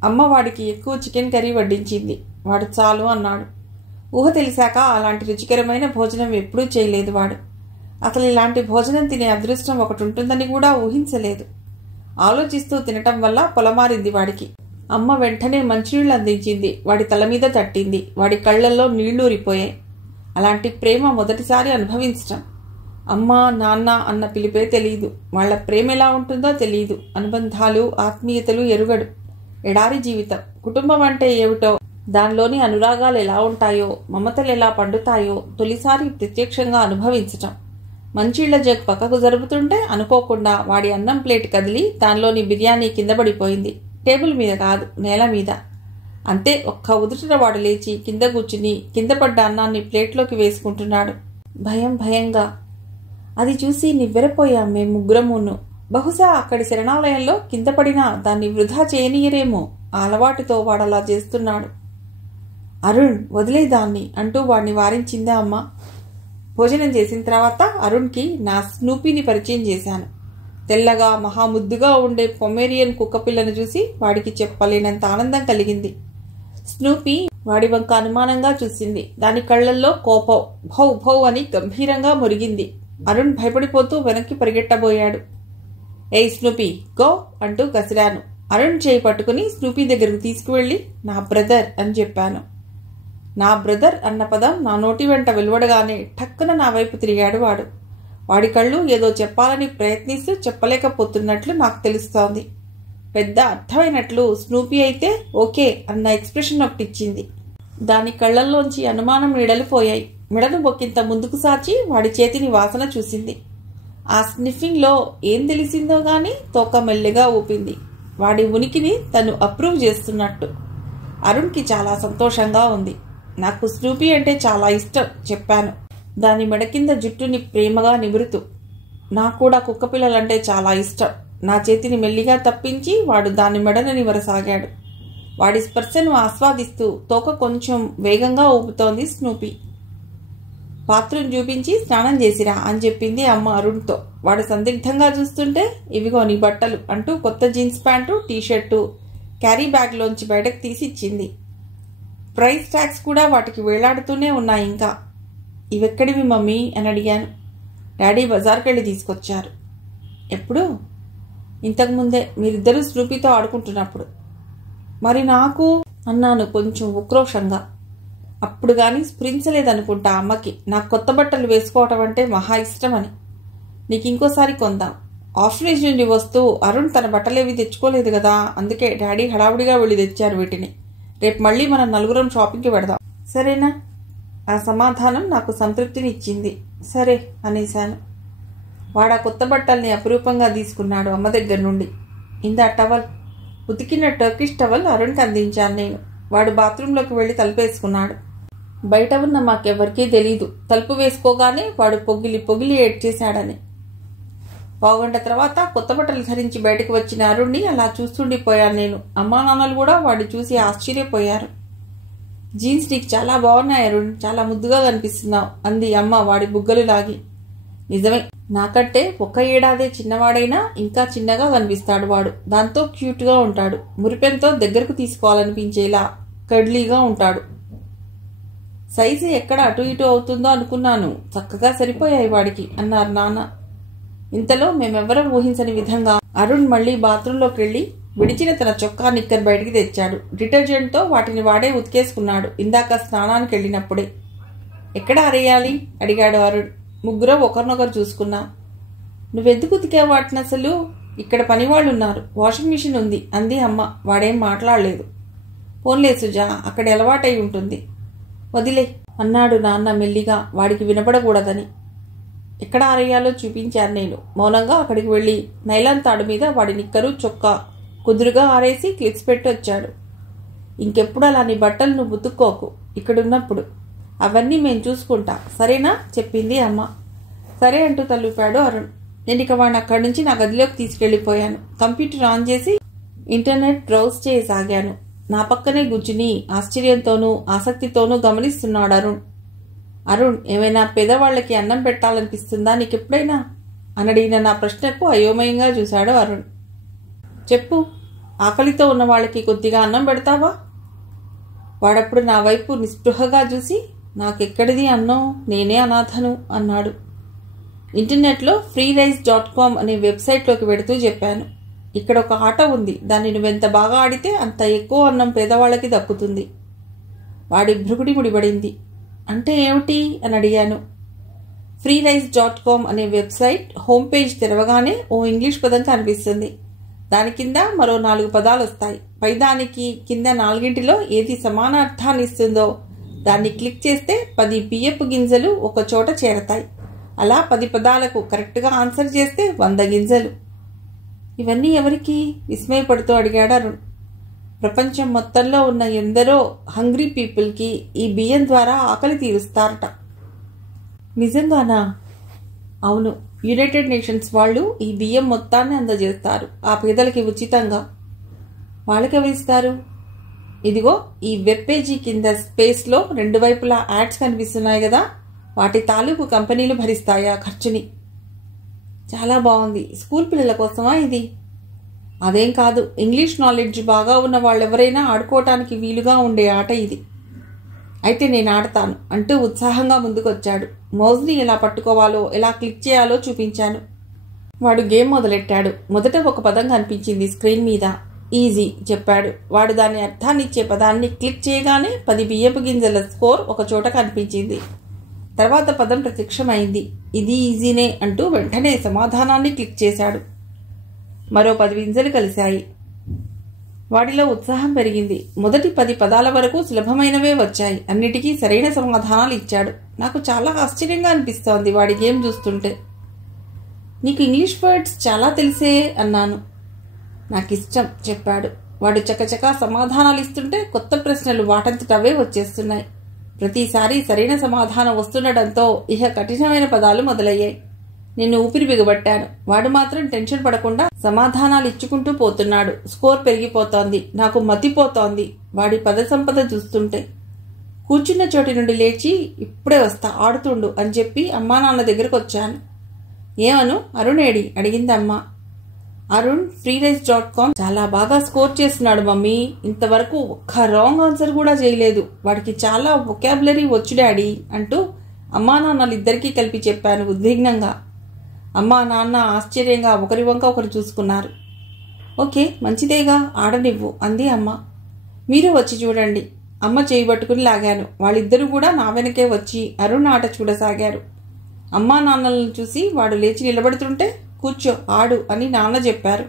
అమ్మ వాడికి ఎక్కువ చికెన్ కర్రీ వడ్డించింది. వాడు చాలు అన్నాడు. ఊహ తెలిసాక అలాంటి రుచికరమైన భోజనం ఎప్పుడూ చేయలేదు వాడు. అసలు ఇలాంటి భోజనం తినే అదృష్టం ఒకటి ఉంటుందని కూడా ఊహించలేదు. ఆలోచిస్తూ తినటం వల్ల పొలమారింది వాడికి. అమ్మ వెంటనే మంచినీళ్లు అందించింది. వాడి తల మీద తట్టింది. వాడి కళ్లల్లో నీళ్లూరిపోయాయి. అలాంటి ప్రేమ మొదటిసారి అనుభవించటం. అమ్మ నాన్న అన్న పిలిపే తెలియదు. వాళ్ల ప్రేమ ఎలా ఉంటుందో తెలియదు. అనుబంధాలు ఆత్మీయతలు ఎరుగడు. ఎడారి జీవితం. కుటుంబం అంటే ఏమిటో, దానిలోని అనురాగాలు ఎలా ఉంటాయో, మమతలు ఎలా పండుతాయో తొలిసారి ప్రత్యక్షంగా అనుభవించటం. మంచిళ్ల జగ్ పక్కకు జరుపుతుంటే అనుకోకుండా వాడి అన్నం ప్లేట్ కదిలి దానిలోని బిర్యానీ కింద పడిపోయింది. టేబుల్ మీద కాదు, నేల మీద. అంతే, ఒక్క ఉదుటిన వాడు లేచి కింద కూర్చుని కింద పడ్డ అన్నాన్ని ప్లేట్లోకి వేసుకుంటున్నాడు. భయం భయంగా. అది చూసి నివ్వెరపోయాం మేము ముగ్గురమును. బహుశా అక్కడి శరణాలయంలో కింద పడినా దాన్ని వృధా చేయనీయరేమో. ఆ అలవాటుతో వాడలా చేస్తున్నాడు. అరుణ్, వదిలే దాన్ని అంటూ వాడిని వారించిందా అమ్మ. భోజనం చేసిన తర్వాత అరుణ్కి నా స్నూపీని పరిచయం చేశాను. తెల్లగా మహాముద్దుగా ఉండే పొమేరియన్ కుక్కపిల్లను చూసి వాడికి చెప్పలేనంత ఆనందం కలిగింది. స్నూపీ వాడి వంక అనుమానంగా చూసింది. దాని కళ్లల్లో కోపం. భౌ భౌ అని గంభీరంగా మురిగింది. అరుణ్ భయపడిపోతూ వెనక్కి పరిగెట్టబోయాడు. ఏయ్ స్నూపీ, గో అంటూ కసిరాను. అరుణ్ చేయి పట్టుకుని స్నూపీ దగ్గరకు తీసుకువెళ్లి నా బ్రదర్ అని చెప్పాను. నా బ్రదర్ అన్న పదం నా నోటి వెంట వెలువడగానే ఠక్కున నా వైపు తిరిగాడు వాడు. వాడి కళ్ళు ఏదో చెప్పాలని ప్రయత్నిస్తూ చెప్పలేకపోతున్నట్లు నాకు తెలుస్తోంది. పెద్ద అర్థమైనట్లు స్నూపీ అయితే ఓకే అన్న ఎక్స్ప్రెషన్ ఒకటిచ్చింది. దాని కళ్లల్లోంచి అనుమానం నీడలిపోయాయి. మెడను బొక్కింత ముందుకు సాచి వాడి చేతిని వాసన చూసింది. ఆ స్నిఫింగ్లో ఏం తెలిసిందో గాని తోక మెల్లిగా ఊపింది. వాడి ఉనికిని తను అప్రూవ్ చేస్తున్నట్టు. అరుణ్కి చాలా సంతోషంగా ఉంది. నాకు స్నూపీ అంటే చాలా ఇష్టం చెప్పాను, దాని మెడ కింద జుట్టుని ప్రేమగా నిమురుతూ. నాకు కూడా కుక్కపిల్లలంటే చాలా ఇష్టం. నా చేతిని మెల్లిగా తప్పించి వాడు దాని మెడను నివరసాగాడు. వాడి స్పర్శను ఆస్వాదిస్తూ తోక కొంచెం వేగంగా ఊపుతోంది స్నూపీ. బాత్రూమ్ చూపించి స్నానం చేసిరా అని చెప్పింది అమ్మ అరుణ్తో. వాడు సందిగ్ధంగా చూస్తుంటే ఇవిగో నీ బట్టలు అంటూ కొత్త జీన్స్ ప్యాంటు టీషర్టు క్యారీ బ్యాగ్లోంచి బయటకు తీసి ఇచ్చింది. ప్రైస్ ట్యాగ్స్ కూడా వాటికి వేలాడుతూనే ఉన్నాయి. ఇంకా ఇవెక్కడివి మమ్మీ అని అడిగాను. డాడీ బజార్కెళ్ళి తీసుకొచ్చారు. ఎప్పుడు? ఇంతకుముందే, మీరిద్దరూ స్నూపీతో ఆడుకుంటున్నప్పుడు. మరి నాకు అన్నాను కొంచెం ఉక్రోషంగా. అప్పుడు కానీ స్ఫురించలేదనుకుంటా అమ్మకి నాకు కొత్త బట్టలు వేసుకోవటం అంటే మహా ఇష్టమని. నీకు ఇంకోసారి కొందాం. ఆఫీస్ నుండి వస్తూ అరుణ్ తన బట్టలేవి తెచ్చుకోలేదు కదా, అందుకే డాడీ హడావుడిగా వెళ్ళి తెచ్చారు వీటిని. రేపు మళ్ళీ మనం నలుగురం షాపింగ్కి పెడదాం, సరేనా? ఆ సమాధానం నాకు సంతృప్తిని ఇచ్చింది. సరే అనేశాను. వాడు ఆ కొత్త బట్టల్ని అపురూపంగా తీసుకున్నాడు అమ్మ దగ్గర నుండి. ఇందా టవల్. ఉతికిన టర్కిష్ టవల్ అరుణ్కి అందించాను నేను. వాడు బాత్రూంలోకి వెళ్ళి తలుపేసుకున్నాడు. బయట ఉన్న మాకెవ్వరికీ తెలీదు. తలుపు వేసుకోగానే వాడు పొగిలి పొగిలి ఏడ్చేశాడని. పావుగంట తర్వాత కొత్త బట్టలు ధరించి బయటకు వచ్చిన అరుణ్ణి అలా చూస్తుండిపోయాను నేను. అమ్మా నాన్నలు కూడా వాడిని చూసి ఆశ్చర్యపోయారు. జీన్స్ నీకు చాలా బాగున్నాయి అరుణ్, చాలా ముద్దుగా కనిపిస్తున్నావు అంది అమ్మ వాడి బుగ్గలు లాగి. నిజమే, నాకంటే 1 ఏడాదే చిన్నవాడైనా ఇంకా చిన్నగా కనిపిస్తాడు వాడు. దాంతో క్యూట్గా ఉంటాడు. మురిపెంతో దగ్గరకు తీసుకోవాలనిపించేలా కడ్లీగా ఉంటాడు. సైజు ఎక్కడ అటు ఇటు అవుతుందో అనుకున్నాను, చక్కగా సరిపోయాయి వాడికి అన్నారు నాన్న. ఇంతలో మేమెవ్వరం ఊహించని విధంగా అరుణ్ మళ్లీ బాత్రూంలోకి వెళ్లి విడిచిన తన చొక్కా నిక్కర్ బయటికి తెచ్చాడు. డిటర్జెంట్తో వాటిని వాడే ఉతికేసుకున్నాడు ఇందాక స్నానానికి వెళ్ళినప్పుడే. ఎక్కడ అరేయాలి అడిగాడు అరుణ్. ముగ్గురు ఒకరినొకరు చూసుకున్నాం. నువ్వెందుకు ఉతికావు వాటిని అసలు? ఇక్కడ పనివాళ్ళు ఉన్నారు, వాషింగ్ మిషన్ ఉంది అంది అమ్మ. వాడేం మాట్లాడలేదు. పోన్లే సుజా, అక్కడ అలవాటై ఉంటుంది, వదిలే అన్నాడు నాన్న మెల్లిగా, వాడికి వినపడకూడదని. ఎక్కడ ఆరేయాలో చూపించాను నేను. మౌనంగా అక్కడికి వెళ్ళి నైలాన్ తాడు మీద వాడి నిక్కరు చొక్కా కుదురుగా ఆరేసి క్లిప్స్ పెట్టి వచ్చాడు. ఇంకెప్పుడు అలా నీ బట్టలు నువ్వు ఉతుక్కోకు ఇక్కడున్నప్పుడు, అవన్నీ మేము చూసుకుంటా, సరేనా చెప్పింది అమ్మ. సరే అంటూ తలూపాడు అరుణ్. నేను ఇక వాడిని అక్కడి నుంచి నా గదిలోకి తీసుకెళ్లిపోయాను. కంప్యూటర్ ఆన్ చేసి ఇంటర్నెట్ బ్రౌజ్ చేయసాగాను. నా పక్కనే కూర్చుని ఆశ్చర్యంతోనూ ఆసక్తితోనూ గమనిస్తున్నాడు అరుణ్. అరుణ్, ఏమైనా పేదవాళ్లకి అన్నం పెట్టాలనిపిస్తుందా నీకెప్పుడైనా అని అడిగిన నా ప్రశ్నకు అయోమయంగా చూశాడు అరుణ్. చెప్పు, ఆకలితో ఉన్న వాళ్ళకి కొద్దిగా అన్నం పెడతావా? వాడప్పుడు నా వైపు నిస్పృహగా చూసి, నాకెక్కడిది అన్నం, నేనే అనాథను అన్నాడు. ఇంటర్నెట్లో freerice.com అనే వెబ్సైట్లోకి వెడుతూ చెప్పాను. ఇక్కడ ఒక ఆట ఉంది, దాన్ని నువ్వెంత బాగా ఆడితే అంత ఎక్కువ అన్నం పేదవాళ్ళకి దక్కుతుంది. వాడి భృగుడి ముడిపడింది. అంటే ఏమిటి అని అడిగాను. freerice.com అనే వెబ్సైట్ హోమ్ పేజ్ తెరవగానే ఓ ఇంగ్లీష్ పదం కనిపిస్తుంది. దాని కింద మరో 4 పదాలు వస్తాయి. పైదానికి కింద 4గింటిలో ఏది సమాన అర్థాన్ని ఇస్తుందో దాన్ని క్లిక్ చేస్తే 10 బియ్యపు గింజలు ఒక చోట చేరతాయి. అలా 10 పదాలకు కరెక్ట్గా ఆన్సర్ చేస్తే 100 గింజలు. ఇవన్నీ ఎవరికి? విస్మయపడుతూ అడిగాడు అరుణ్. ప్రపంచం మొత్తంలో ఉన్న ఎందరో హంగ్రీ పీపుల్కి ఈ బియ్యం ద్వారా ఆకలి తీరుస్తారట. నిజంగానా? అవును, యునైటెడ్ నేషన్స్ వాళ్ళు ఈ బియ్యం మొత్తాన్ని అందజేస్తారు ఆ పేదలకి ఉచితంగా. వాళ్ళకెవరిస్తారు? ఇదిగో ఈ వెబ్ పేజీ కింద స్పేస్లో 2 వైపులా యాడ్స్ కనిపిస్తున్నాయి కదా, వాటి తాలూకు కంపెనీలు భరిస్తాయి ఆ ఖర్చుని. చాలా బాగుంది. స్కూల్ పిల్లల కోసమా ఇది? అదేం కాదు, ఇంగ్లీష్ నాలెడ్జ్ బాగా ఉన్న వాళ్ళెవరైనా ఆడుకోవటానికి వీలుగా ఉండే ఆట ఇది. అయితే నేను ఆడతాను అంటూ ఉత్సాహంగా ముందుకొచ్చాడు. మౌజ్ని ఎలా పట్టుకోవాలో, ఎలా క్లిక్ చేయాలో చూపించాను. వాడు గేమ్ మొదలెట్టాడు. మొదట ఒక పదం కనిపించింది స్క్రీన్ మీద. ఈజీ చెప్పాడు. వాడు దాని అర్థాన్నిచ్చే పదాన్ని క్లిక్ చేయగానే 10 బియ్యపు గింజల స్కోర్ ఒక చోట కనిపించింది. తర్వాత పదం ప్రత్యక్షమైంది. ఇది ఈజీనే అంటూ వెంటనే సమాధానాన్ని క్లిక్ చేశాడు. మరో 10 గింజలు కలిశాయి. వాడిలో ఉత్సాహం పెరిగింది. మొదటి 10 పదాల వరకు సులభమైనవే వచ్చాయి. అన్నిటికీ సరైన సమాధానాలు ఇచ్చాడు. నాకు చాలా ఆశ్చర్యంగా అనిపిస్తోంది వాడి గేమ్ చూస్తుంటే. నీకు ఇంగ్లీష్ వర్డ్స్ చాలా తెలిసే అన్నాను. నాకిష్టం చెప్పాడు. వాడు చకచకా సమాధానాలు ఇస్తుంటే కొత్త ప్రశ్నలు వాటంతటవే వచ్చేస్తున్నాయి. ప్రతిసారి సరైన సమాధానం వస్తుండటంతో ఇహ కఠినమైన పదాలు మొదలయ్యాయి. నేను ఊపిరి బిగబట్టాను. వాడు మాత్రం టెన్షన్ పడకుండా సమాధానాలు ఇచ్చుకుంటూ పోతున్నాడు. స్కోర్ పెరిగిపోతోంది. నాకు మతిపోతోంది వాడి పద సంపద చూస్తుంటే. కూర్చున్న చోటి నుండి లేచి, ఇప్పుడే వస్తా, ఆడుతుండు అని చెప్పి అమ్మా నాన్న దగ్గరకు వచ్చాను. ఏమను, అరుణేడి అడిగింది అమ్మ. అరుణ్ freerice.com చాలా బాగా స్కోర్ చేస్తున్నాడు మమ్మీ. ఇంతవరకు ఒక్క రాంగ్ ఆన్సర్ కూడా చేయలేదు. వాడికి చాలా వొకాబులరీ వచ్చు డాడీ అంటూ అమ్మా నాన్నలిద్దరికీ కలిపి చెప్పాను ఉద్విగ్నంగా. అమ్మా నాన్న ఆశ్చర్యంగా ఒకరి వంక ఒకరు చూసుకున్నారు. ఓకే, మంచిదేగా, ఆడనివ్వు అంది అమ్మ. మీరు వచ్చి చూడండి. అమ్మ చేయి పట్టుకుని లాగాను. వాళ్ళిద్దరూ కూడా నా వెనకే వచ్చి అరుణ్ ఆట చూడసాగారు. అమ్మా నాన్నలను చూసి వాడు లేచి నిలబడుతుంటే, కూర్చో, ఆడు అని నాన్న చెప్పారు.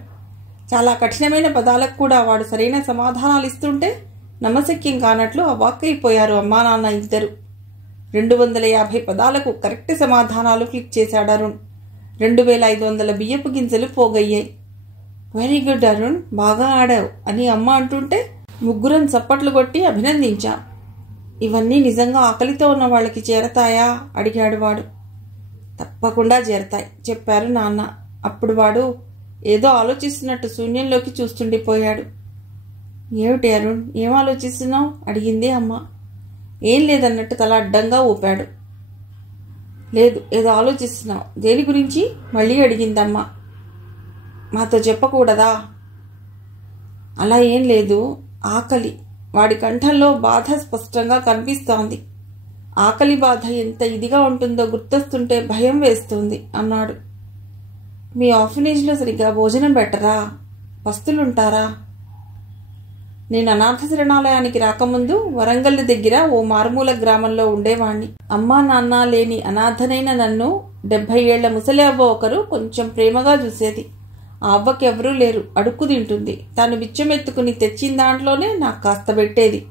చాలా కఠినమైన పదాలకు కూడా వాడు సరైన సమాధానాలు ఇస్తుంటే నమ్మశక్యం కానట్లు అవాక్కైపోయారు అమ్మా నాన్న ఇద్దరు. 250 పదాలకు కరెక్ట్ సమాధానాలు క్లిక్ చేశాడు అరుణ్. 2500 బియ్యపు గింజలు పోగయ్యాయి. వెరీ గుడ్ అరుణ్, బాగా ఆడావు అని అమ్మ అంటుంటే ముగ్గురం చప్పట్లు కొట్టి అభినందించాం. ఇవన్నీ నిజంగా ఆకలితో ఉన్న వాళ్ళకి చేరతాయా అడిగాడు వాడు. తప్పకుండా చేరతాయి చెప్పారు నాన్న. అప్పుడు వాడు ఏదో ఆలోచిస్తున్నట్టు శూన్యంలోకి చూస్తుండిపోయాడు. ఏమిటి అరుణ్, ఏం ఆలోచిస్తున్నావు అడిగింది అమ్మ. ఏం లేదన్నట్టు తల అడ్డంగా ఊపాడు. లేదు, ఏదో ఆలోచిస్తున్నావు. దేని గురించి మళ్ళీ అడిగిందమ్మ. మాతో చెప్పకూడదా? అలా ఏం లేదు, ఆకలి. వాడి కంఠంలో బాధ స్పష్టంగా కనిపిస్తోంది. ఆకలి బాధ ఎంత ఇదిగా ఉంటుందో గుర్తొస్తుంటే భయం వేస్తుంది అన్నాడు. మీ ఆర్ఫనేజ్లో సరిగ్గా భోజనం పెట్టరా? పస్తులుంటారా? నేను అనాథ శరణాలయానికి రాకముందు వరంగల్ దగ్గర ఓ మారుమూల గ్రామంలో ఉండేవాణ్ణి. అమ్మా నాన్న లేని అనాథనైన నన్ను 70 ఏళ్ల ముసలి అవ్వ ఒకరు కొంచెం ప్రేమగా చూసేది. ఆ అవ్వకి ఎవరూ లేరు, అడుక్కు తింటుంది. తాను బిచ్చమెత్తుకుని తెచ్చిన దాంట్లోనే నాకు కాస్త పెట్టేది.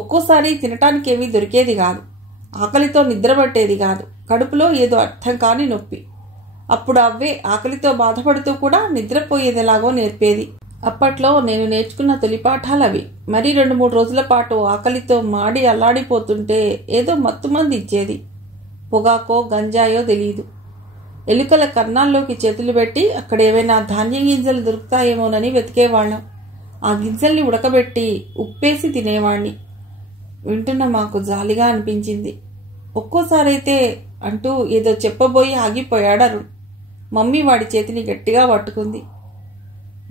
ఒక్కోసారి తినటానికేమీ దొరికేది కాదు. ఆకలితో నిద్రపట్టేది కాదు. కడుపులో ఏదో అర్థం కాని నొప్పి. అప్పుడు అవ్వే ఆకలితో బాధపడుతూ కూడా నిద్రపోయేదెలాగో నేర్పేది. అప్పట్లో నేను నేర్చుకున్న తొలిపాఠాలవి. మరీ 2-3 రోజుల పాటు ఆకలితో మాడి అల్లాడిపోతుంటే ఏదో మత్తుమంది ఇచ్చేది. పొగాకో గంజాయో తెలీదు. ఎలుకల కన్నాల్లోకి చేతులు పెట్టి అక్కడ ఏవైనా ధాన్యం గింజలు దొరుకుతాయేమోనని వెతికేవాళ్ళం. ఆ గింజల్ని ఉడకబెట్టి ఉప్పేసి తినేవాణ్ణి. వింటున్న మాకు జాలిగా అనిపించింది. ఒక్కోసారైతే అంటూ ఏదో చెప్పబోయి ఆగిపోయాడు అరుణ్. మమ్మీ వాడి చేతిని గట్టిగా పట్టుకుంది.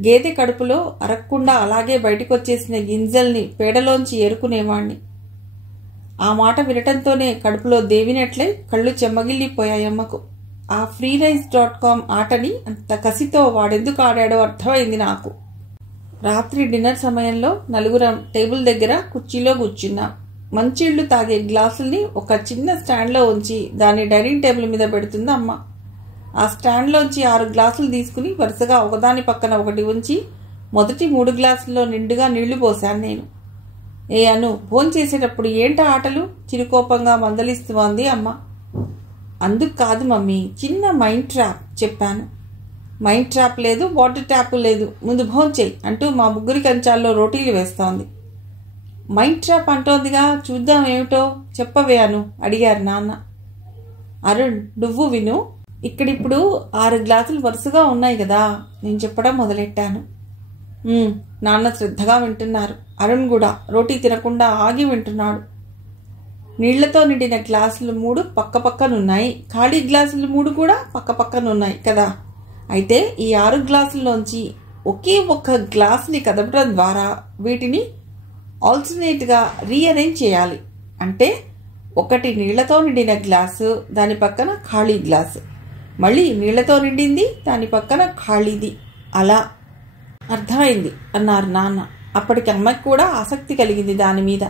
గేదె కడుపులో అరక్కుండా అలాగే బయటకొచ్చేసిన గింజల్ని పేడలోంచి ఏరుకునేవాణ్ణి. ఆ మాట వినటంతోనే కడుపులో దేవినట్లే కళ్ళు చెమ్మగిల్లిపోయాయమ్మకు. ఆ freerice.com ఆటని అంత కసితో వాడెందుకు ఆడాడో అర్థమైంది నాకు. రాత్రి డిన్నర్ సమయంలో నలుగురం టేబుల్ దగ్గర కుర్చీలో కూర్చున్నాం. మంచిళ్ళు తాగే గ్లాసుల్ని ఒక చిన్న స్టాండ్లో ఉంచి దాన్ని డైనింగ్ టేబుల్ మీద పెడుతుంది అమ్మ. ఆ స్టాండ్లోంచి 6 గ్లాసులు తీసుకుని వరుసగా ఒకదాని పక్కన ఒకటి ఉంచి మొదటి 3 గ్లాసుల్లో నిండుగా నీళ్లు పోశాను నేను. ఏ అను, భోంచేసేటప్పుడు ఏంటా ఆటలు? చిరుకోపంగా మందలిస్తోంది అమ్మ. అందుకు కాదు మమ్మీ, చిన్న మైండ్ ట్రాప్ చెప్పాను. మైండ్ ట్రాప్ లేదు, వాటర్ ట్యాప్ లేదు, ముందు భోంచేయి అంటూ మా ముగ్గురి కంచాల్లో రోటీలు వేస్తోంది. మైండ్ ట్రాప్ అంటోందిగా, చూద్దాం ఏమిటో చెప్పవే అను అడిగారు నాన్న. అరుణ్, నువ్వు విను. ఇక్కడిప్పుడు 6 గ్లాసులు వరుసగా ఉన్నాయి కదా, నేను చెప్పడం మొదలెట్టాను. నాన్న శ్రద్ధగా వింటున్నారు. అరుణ్ కూడా రోటీ తినకుండా ఆగి వింటున్నాడు. నీళ్లతో నిండిన గ్లాసులు 3 పక్కపక్కనున్నాయి. ఖాళీ గ్లాసులు 3 కూడా పక్కపక్కనున్నాయి కదా. అయితే ఈ 6 గ్లాసుల్లోంచి ఒకే ఒక్క గ్లాసుని కదపడం ద్వారా వీటిని ఆల్టర్నేట్గా రీఅరేంజ్ చేయాలి. అంటే ఒకటి నీళ్లతో నిండిన గ్లాసు, దాని పక్కన ఖాళీ గ్లాసు, మళ్ళీ నీళ్లతో నిండింది, దాని పక్కన ఖాళీది. అలా అర్థమైంది అన్నారు నాన్న. అప్పటికి అమ్మకి కూడా ఆసక్తి కలిగింది దాని మీద.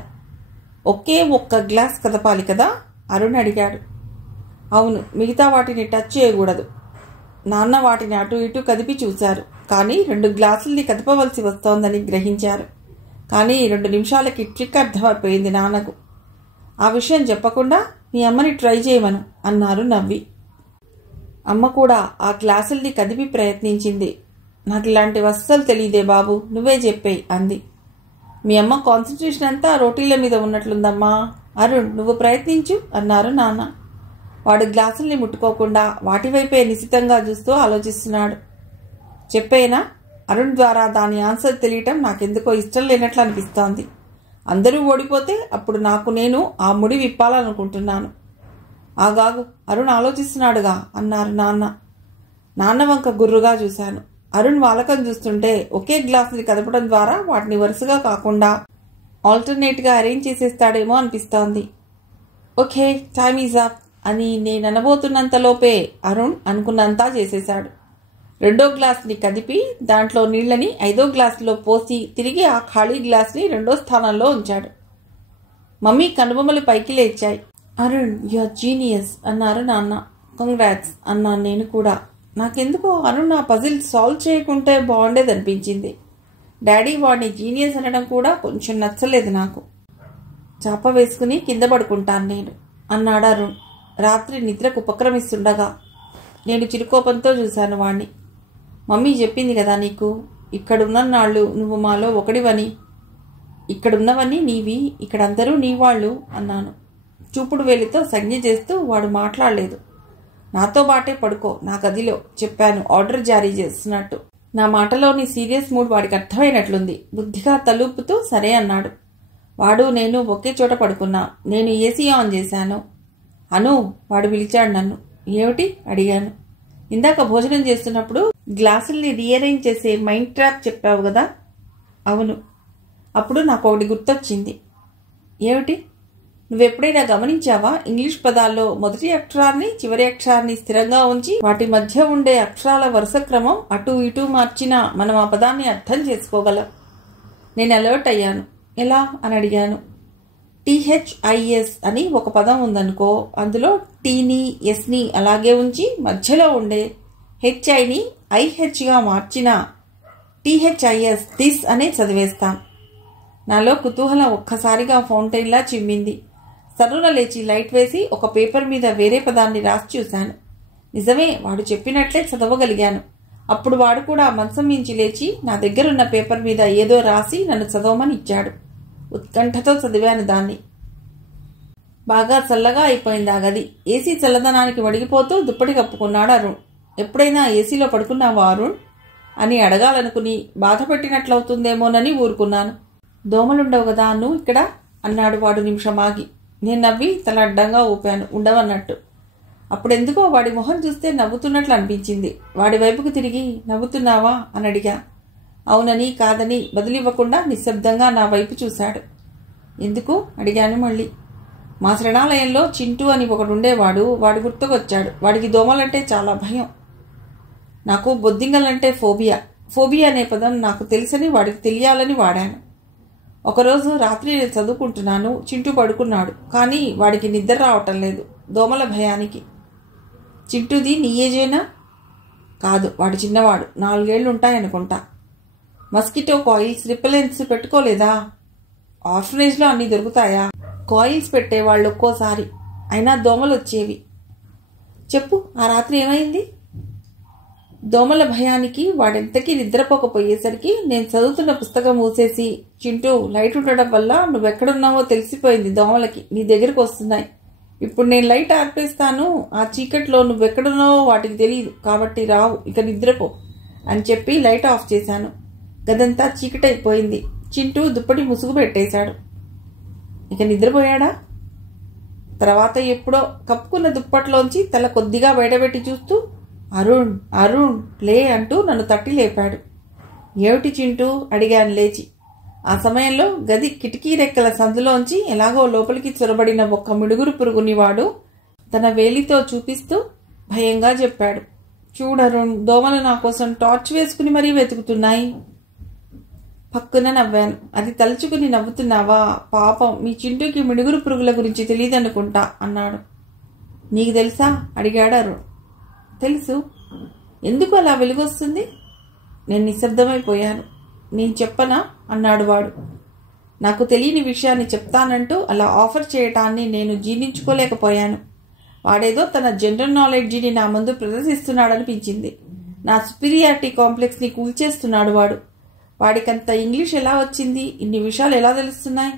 ఒకే ఒక్క గ్లాస్ కదపాలి కదా అరుణ్ అడిగాడు. అవును, మిగతా వాటిని టచ్ చేయకూడదు. నాన్న వాటిని అటు ఇటు కదిపి చూశారు. కానీ 2 గ్లాసుల్ని కదపవలసి వస్తోందని గ్రహించారు. కానీ 2 నిమిషాలకి ట్రిక్ అర్థమైపోయింది నాన్నకు. ఆ విషయం చెప్పకుండా మీ అమ్మని ట్రై చేయమను అన్నారు నవ్వి. అమ్మ కూడా ఆ గ్లాసుల్ని కదిపి ప్రయత్నించింది. నాకు ఇలాంటివి అస్సలు తెలియదే బాబు, నువ్వే చెప్పేయి అంది. మీ అమ్మ కాన్సన్ట్రేషన్ అంతా రోటీల మీద ఉన్నట్లుందమ్మా. అరుణ్, నువ్వు ప్రయత్నించు అన్నారు నాన్న. వాడు గ్లాసుల్ని ముట్టుకోకుండా వాటి వైపే నిశితంగా చూస్తూ ఆలోచిస్తున్నాడు. చెప్పేనా? అరుణ్ ద్వారా దాని ఆన్సర్ తెలియటం నాకెందుకో ఇష్టం లేనట్లు అనిపిస్తోంది. అందరూ ఓడిపోతే అప్పుడు నేను ఆ ముడి విప్పాలనుకుంటున్నాను. ఆగాగు, అరుణ్ ఆలోచిస్తున్నాడుగా అన్నారు నాన్న. నాన్న వంక గుర్రుగా చూశాను. అరుణ్ వాలకం చూస్తుంటే ఒకే గ్లాసుని కదపడం ద్వారా వాటిని వరుసగా కాకుండా ఆల్టర్నేట్గా అరేంజ్ చేసేస్తాడేమో అనిపిస్తోంది. ఓకే, టైమ్ ఈజ్ అప్ అని నేను అనబోతున్నంతలోపే అరుణ్ అనుకున్నంతా చేసేశాడు. 2వ గ్లాస్ని కదిపి దాంట్లో నీళ్లని 5వ గ్లాసులో పోసి తిరిగి ఆ ఖాళీ గ్లాస్ని 2వ స్థానంలో ఉంచాడు. మమ్మీ కనుబొమ్మలు పైకి లేచాయి. అరుణ్, యువర్ జీనియస్ అన్నారు నాన్న. కంగ్రాట్స్ అన్నాను నేను కూడా. నాకెందుకో అరుణ్ ఆ పజిల్ సాల్వ్ చేయకుంటే బాగుండేదనిపించింది. డాడీ వాడిని జీనియస్ అనడం కూడా కొంచెం నచ్చలేదు నాకు. చాప వేసుకుని కింద పడుకుంటాను నేను అన్నాడు అరుణ్ రాత్రి నిద్రకు ఉపక్రమిస్తుండగా. నేను చిరుకోపంతో చూశాను వాణ్ణి. మమ్మీ చెప్పింది కదా నీకు, ఇక్కడున్నన్నాళ్ళు నువ్వు మాలో ఒకడివని, ఇక్కడున్నవన్నీ నీవి, ఇక్కడందరూ నీవాళ్ళు అన్నాను. చూపుడు వేలితో సంజ్ఞ చేస్తూ వాడు మాట్లాడలేదు. నాతో బాటే పడుకో నా గదిలో చెప్పాను ఆర్డర్ జారీ చేస్తున్నట్టు. నా మాటలోని సీరియస్ మూడ్ వాడికి అర్థమైనట్లుంది. బుద్ధిగా తలూపుతూ సరే అన్నాడు. వాడు నేను ఒకే చోట పడుకున్నా. నేను ఏసీ ఆన్ చేశాను. అను, వాడు పిలిచాడు నన్ను. ఏమిటి అడిగాను. ఇందాక భోజనం చేస్తున్నప్పుడు గ్లాసుల్ని రీఅరేంజ్ చేసే మైండ్ ట్రాప్ చెప్పావు కదా. అవును. అప్పుడు నాకు ఒకటి గుర్తొచ్చింది. ఏమిటి? నువ్వెప్పుడైనా గమనించావా? ఇంగ్లీష్ పదాల్లో మొదటి అక్షరాన్ని చివరి అక్షరాన్ని స్థిరంగా ఉంచి వాటి మధ్య ఉండే అక్షరాల వరుస క్రమం అటు ఇటు మార్చినా మనం ఆ పదాన్ని అర్థం చేసుకోగలం. నేను అలర్ట్ అయ్యాను. ఎలా అని అడిగాను. THIS అని ఒక పదం ఉందనుకో, అందులో టీని ఎస్ని అలాగే ఉంచి మధ్యలో ఉండే HIని IHగా మార్చిన THIS దిస్ అనే చదివేస్తాం. నాలో కుతూహలం ఒక్కసారిగా ఫౌంటైన్లా చిమ్మింది. సర్రున లేచి లైట్ వేసి ఒక పేపర్ మీద వేరే పదాన్ని రాసి చూశాను. నిజమే, వాడు చెప్పినట్లే చదవగలిగాను. అప్పుడు వాడు కూడా మంచం మించి లేచి నా దగ్గరున్న పేపర్ మీద ఏదో రాసి నన్ను చదవమని ఇచ్చాడు. ఉత్కంఠతో చదివాను దాన్ని. బాగా చల్లగా అయిపోయింది ఆ గది. ఏసీ చల్లదనానికి వడిగిపోతూ దుప్పటి కప్పుకున్నాడు అరుణ్. ఎప్పుడైనా ఏసీలో పడుకున్నావా అరుణ్ అని అడగాలనుకుని బాధ పెట్టినట్లవుతుందేమోనని ఊరుకున్నాను. దోమలుండవు కదా నువ్వు ఇక్కడ అన్నాడు వాడు నిమిషం ఆగి. నేను నవ్వి తల అడ్డంగా ఊపాను, ఉండవన్నట్టు. అప్పుడెందుకో వాడి మొహం చూస్తే నవ్వుతున్నట్లు అనిపించింది. వాడి వైపుకు తిరిగి నవ్వుతున్నావా అని అడిగా. అవునని కాదని బదులివ్వకుండా నిశ్శబ్దంగా నా వైపు చూశాడు. ఎందుకు అడిగాను మళ్ళీ. మా శరణాలయంలో చింటూ అని ఒకడుండేవాడు. వాడు గుర్తుకొచ్చాడు. వాడికి దోమలంటే చాలా భయం. నాకు బొద్దింగలంటే ఫోబియా. ఫోబియా అనే పదం నాకు తెలుసని వాడికి తెలియాలని వాడాను. ఒకరోజు రాత్రి నేను చదువుకుంటున్నాను. చింటూ పడుకున్నాడు. కానీ వాడికి నిద్ర రావటం లేదు, దోమల భయానికి. చింటూది నీ ఏజేనా? కాదు, వాడు చిన్నవాడు, 4 ఏళ్ళు ఉంటాయనుకుంటా. మస్కిటో కాయిల్స్ రిపెలెంట్స్ పెట్టుకోలేదా? ఆర్ఫనేజ్లో అన్నీ దొరుకుతాయా? కాయిల్స్ పెట్టేవాళ్ళు ఒక్కోసారి, అయినా దోమలు వచ్చేవి. చెప్పు, ఆ రాత్రి ఏమైంది? దోమల భయానికి వాడెంతకీ నిద్రపోకపోయేసరికి నేను చదువుతున్న పుస్తకం మూసేసి, చింటూ లైట్ ఉండడం వల్ల నువ్వెక్కడున్నావో తెలిసిపోయింది దోమలకి, నీ దగ్గరకు వస్తున్నాయి. ఇప్పుడు నేను లైట్ ఆర్పేస్తాను, ఆ చీకట్లో నువ్వెక్కడున్నావో వాటికి తెలియదు, కాబట్టి రావు, ఇక నిద్రపో అని చెప్పి లైట్ ఆఫ్ చేశాను. గదంతా చీకటైపోయింది. చింటూ దుప్పటి ముసుగు పెట్టేశాడు. ఇక నిద్రపోయాడా? తర్వాత ఎప్పుడో కప్పుకున్న దుప్పట్లోంచి తల కొద్దిగా బయటపెట్టి చూస్తూ అరుణ్ అరుణ్ లే అంటూ నన్ను తట్టి లేపాడు. ఏమిటి చింటూ అడిగాను లేచి. ఆ సమయంలో గది కిటికీ రెక్కల సందులోంచి ఎలాగో లోపలికి చొరబడిన ఒక్క మిడుగురు పురుగుని వాడు తన వేలితో చూపిస్తూ భయంగా చెప్పాడు. చూడరుణ్, దోమలు నా కోసం టార్చ్ వేసుకుని మరీ వెతుకుతున్నాయి. పక్కున నవ్వాను. అది తలుచుకుని నవ్వుతున్నావా? పాపం, మీ చింటూకి మిడుగురు పురుగుల గురించి తెలియదనుకుంటా అన్నాడు. నీకు తెలుసా అడిగాడు అరుణ్. తెలుసు. ఎందుకు అలా వెలుగొస్తుంది? నేను నిశ్శబ్దమైపోయాను. నేను చెప్పనా అన్నాడు వాడు. నాకు తెలియని విషయాన్ని చెప్తానంటూ అలా ఆఫర్ చేయటాన్ని నేను జీర్ణించుకోలేకపోయాను. వాడేదో తన జనరల్ నాలెడ్జిని నా ముందు ప్రదర్శిస్తున్నాడనిపించింది. నా సుపీరియారిటీ కాంప్లెక్స్ని కూల్చేస్తున్నాడు వాడు. వాడికంత ఇంగ్లీష్ ఎలా వచ్చింది? ఇన్ని విషయాలు ఎలా తెలుస్తున్నాయి?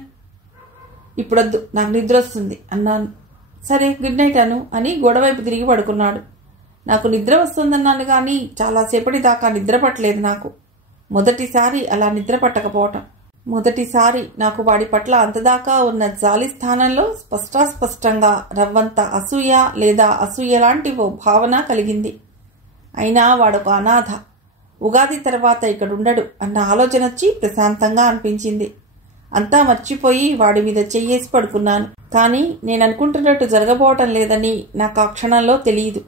ఇప్పుడొద్దు, నాకు నిద్ర వస్తుంది అన్నాను. సరే, గుడ్ నైట్ అను అని గోడవైపు తిరిగి పడుకున్నాడు. నాకు నిద్ర వస్తుందన్నాను కానీ చాలాసేపటి దాకా నిద్ర పట్టలేదు నాకు. మొదటిసారి అలా నిద్ర పట్టకపోవటం. మొదటిసారి నాకు వాడి పట్ల అంతదాకా ఉన్న జాలి స్థానంలో స్పష్టంగా రవ్వంత అసూయ లేదా అసూయ లాంటి ఓ భావన కలిగింది. అయినా వాడొక అనాథ. ఉగాది తర్వాత ఇక్కడుండడు అన్న ఆలోచన వచ్చి ప్రశాంతంగా అనిపించింది. అంతా మర్చిపోయి వాడి మీద చెయ్యేసి పడుకున్నాను. కానీ నేను అనుకుంటున్నట్టు జరగబోవటం లేదని నాకు ఆ క్షణంలో తెలియదు.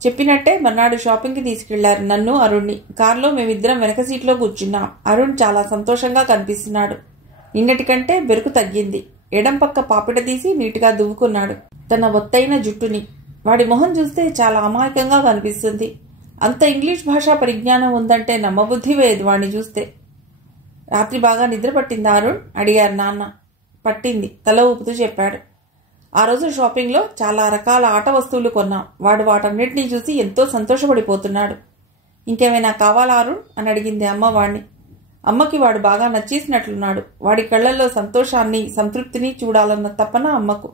చెప్పినట్టే మర్నాడు షాపింగ్కి తీసుకెళ్లారు నన్ను, అరుణ్ని. కారులో మేమిద్దరం వెనక సీట్లో కూర్చున్నాం. అరుణ్ చాలా సంతోషంగా కనిపిస్తున్నాడు. నిన్నటికంటే బెరుకు తగ్గింది. ఎడం పక్క పాపిట తీసి నీటిగా దువ్వుకున్నాడు తన ఒత్తైన జుట్టుని. వాడి మొహం చూస్తే చాలా అమాయకంగా కనిపిస్తుంది. అంత ఇంగ్లీష్ భాషా పరిజ్ఞానం ఉందంటే నమ్మబుద్ధి వేయదు వాడిని చూస్తే. రాత్రి బాగా నిద్ర పట్టిందా అరుణ్ అడిగారు నాన్న. పట్టింది, తల ఊపుతూ చెప్పాడు. ఆ రోజు షాపింగ్లో చాలా రకాల ఆట వస్తువులు కొన్నాం. వాడు వాటన్నిటినీ చూసి ఎంతో సంతోషపడిపోతున్నాడు. ఇంకేమైనా కావాలా అరుణ్ అని అడిగింది అమ్మ వాడిని. అమ్మకి వాడు బాగా నచ్చేసినట్లున్నాడు. వాడి కళ్ళల్లో సంతోషాన్ని, సంతృప్తిని చూడాలన్న తపన అమ్మకు.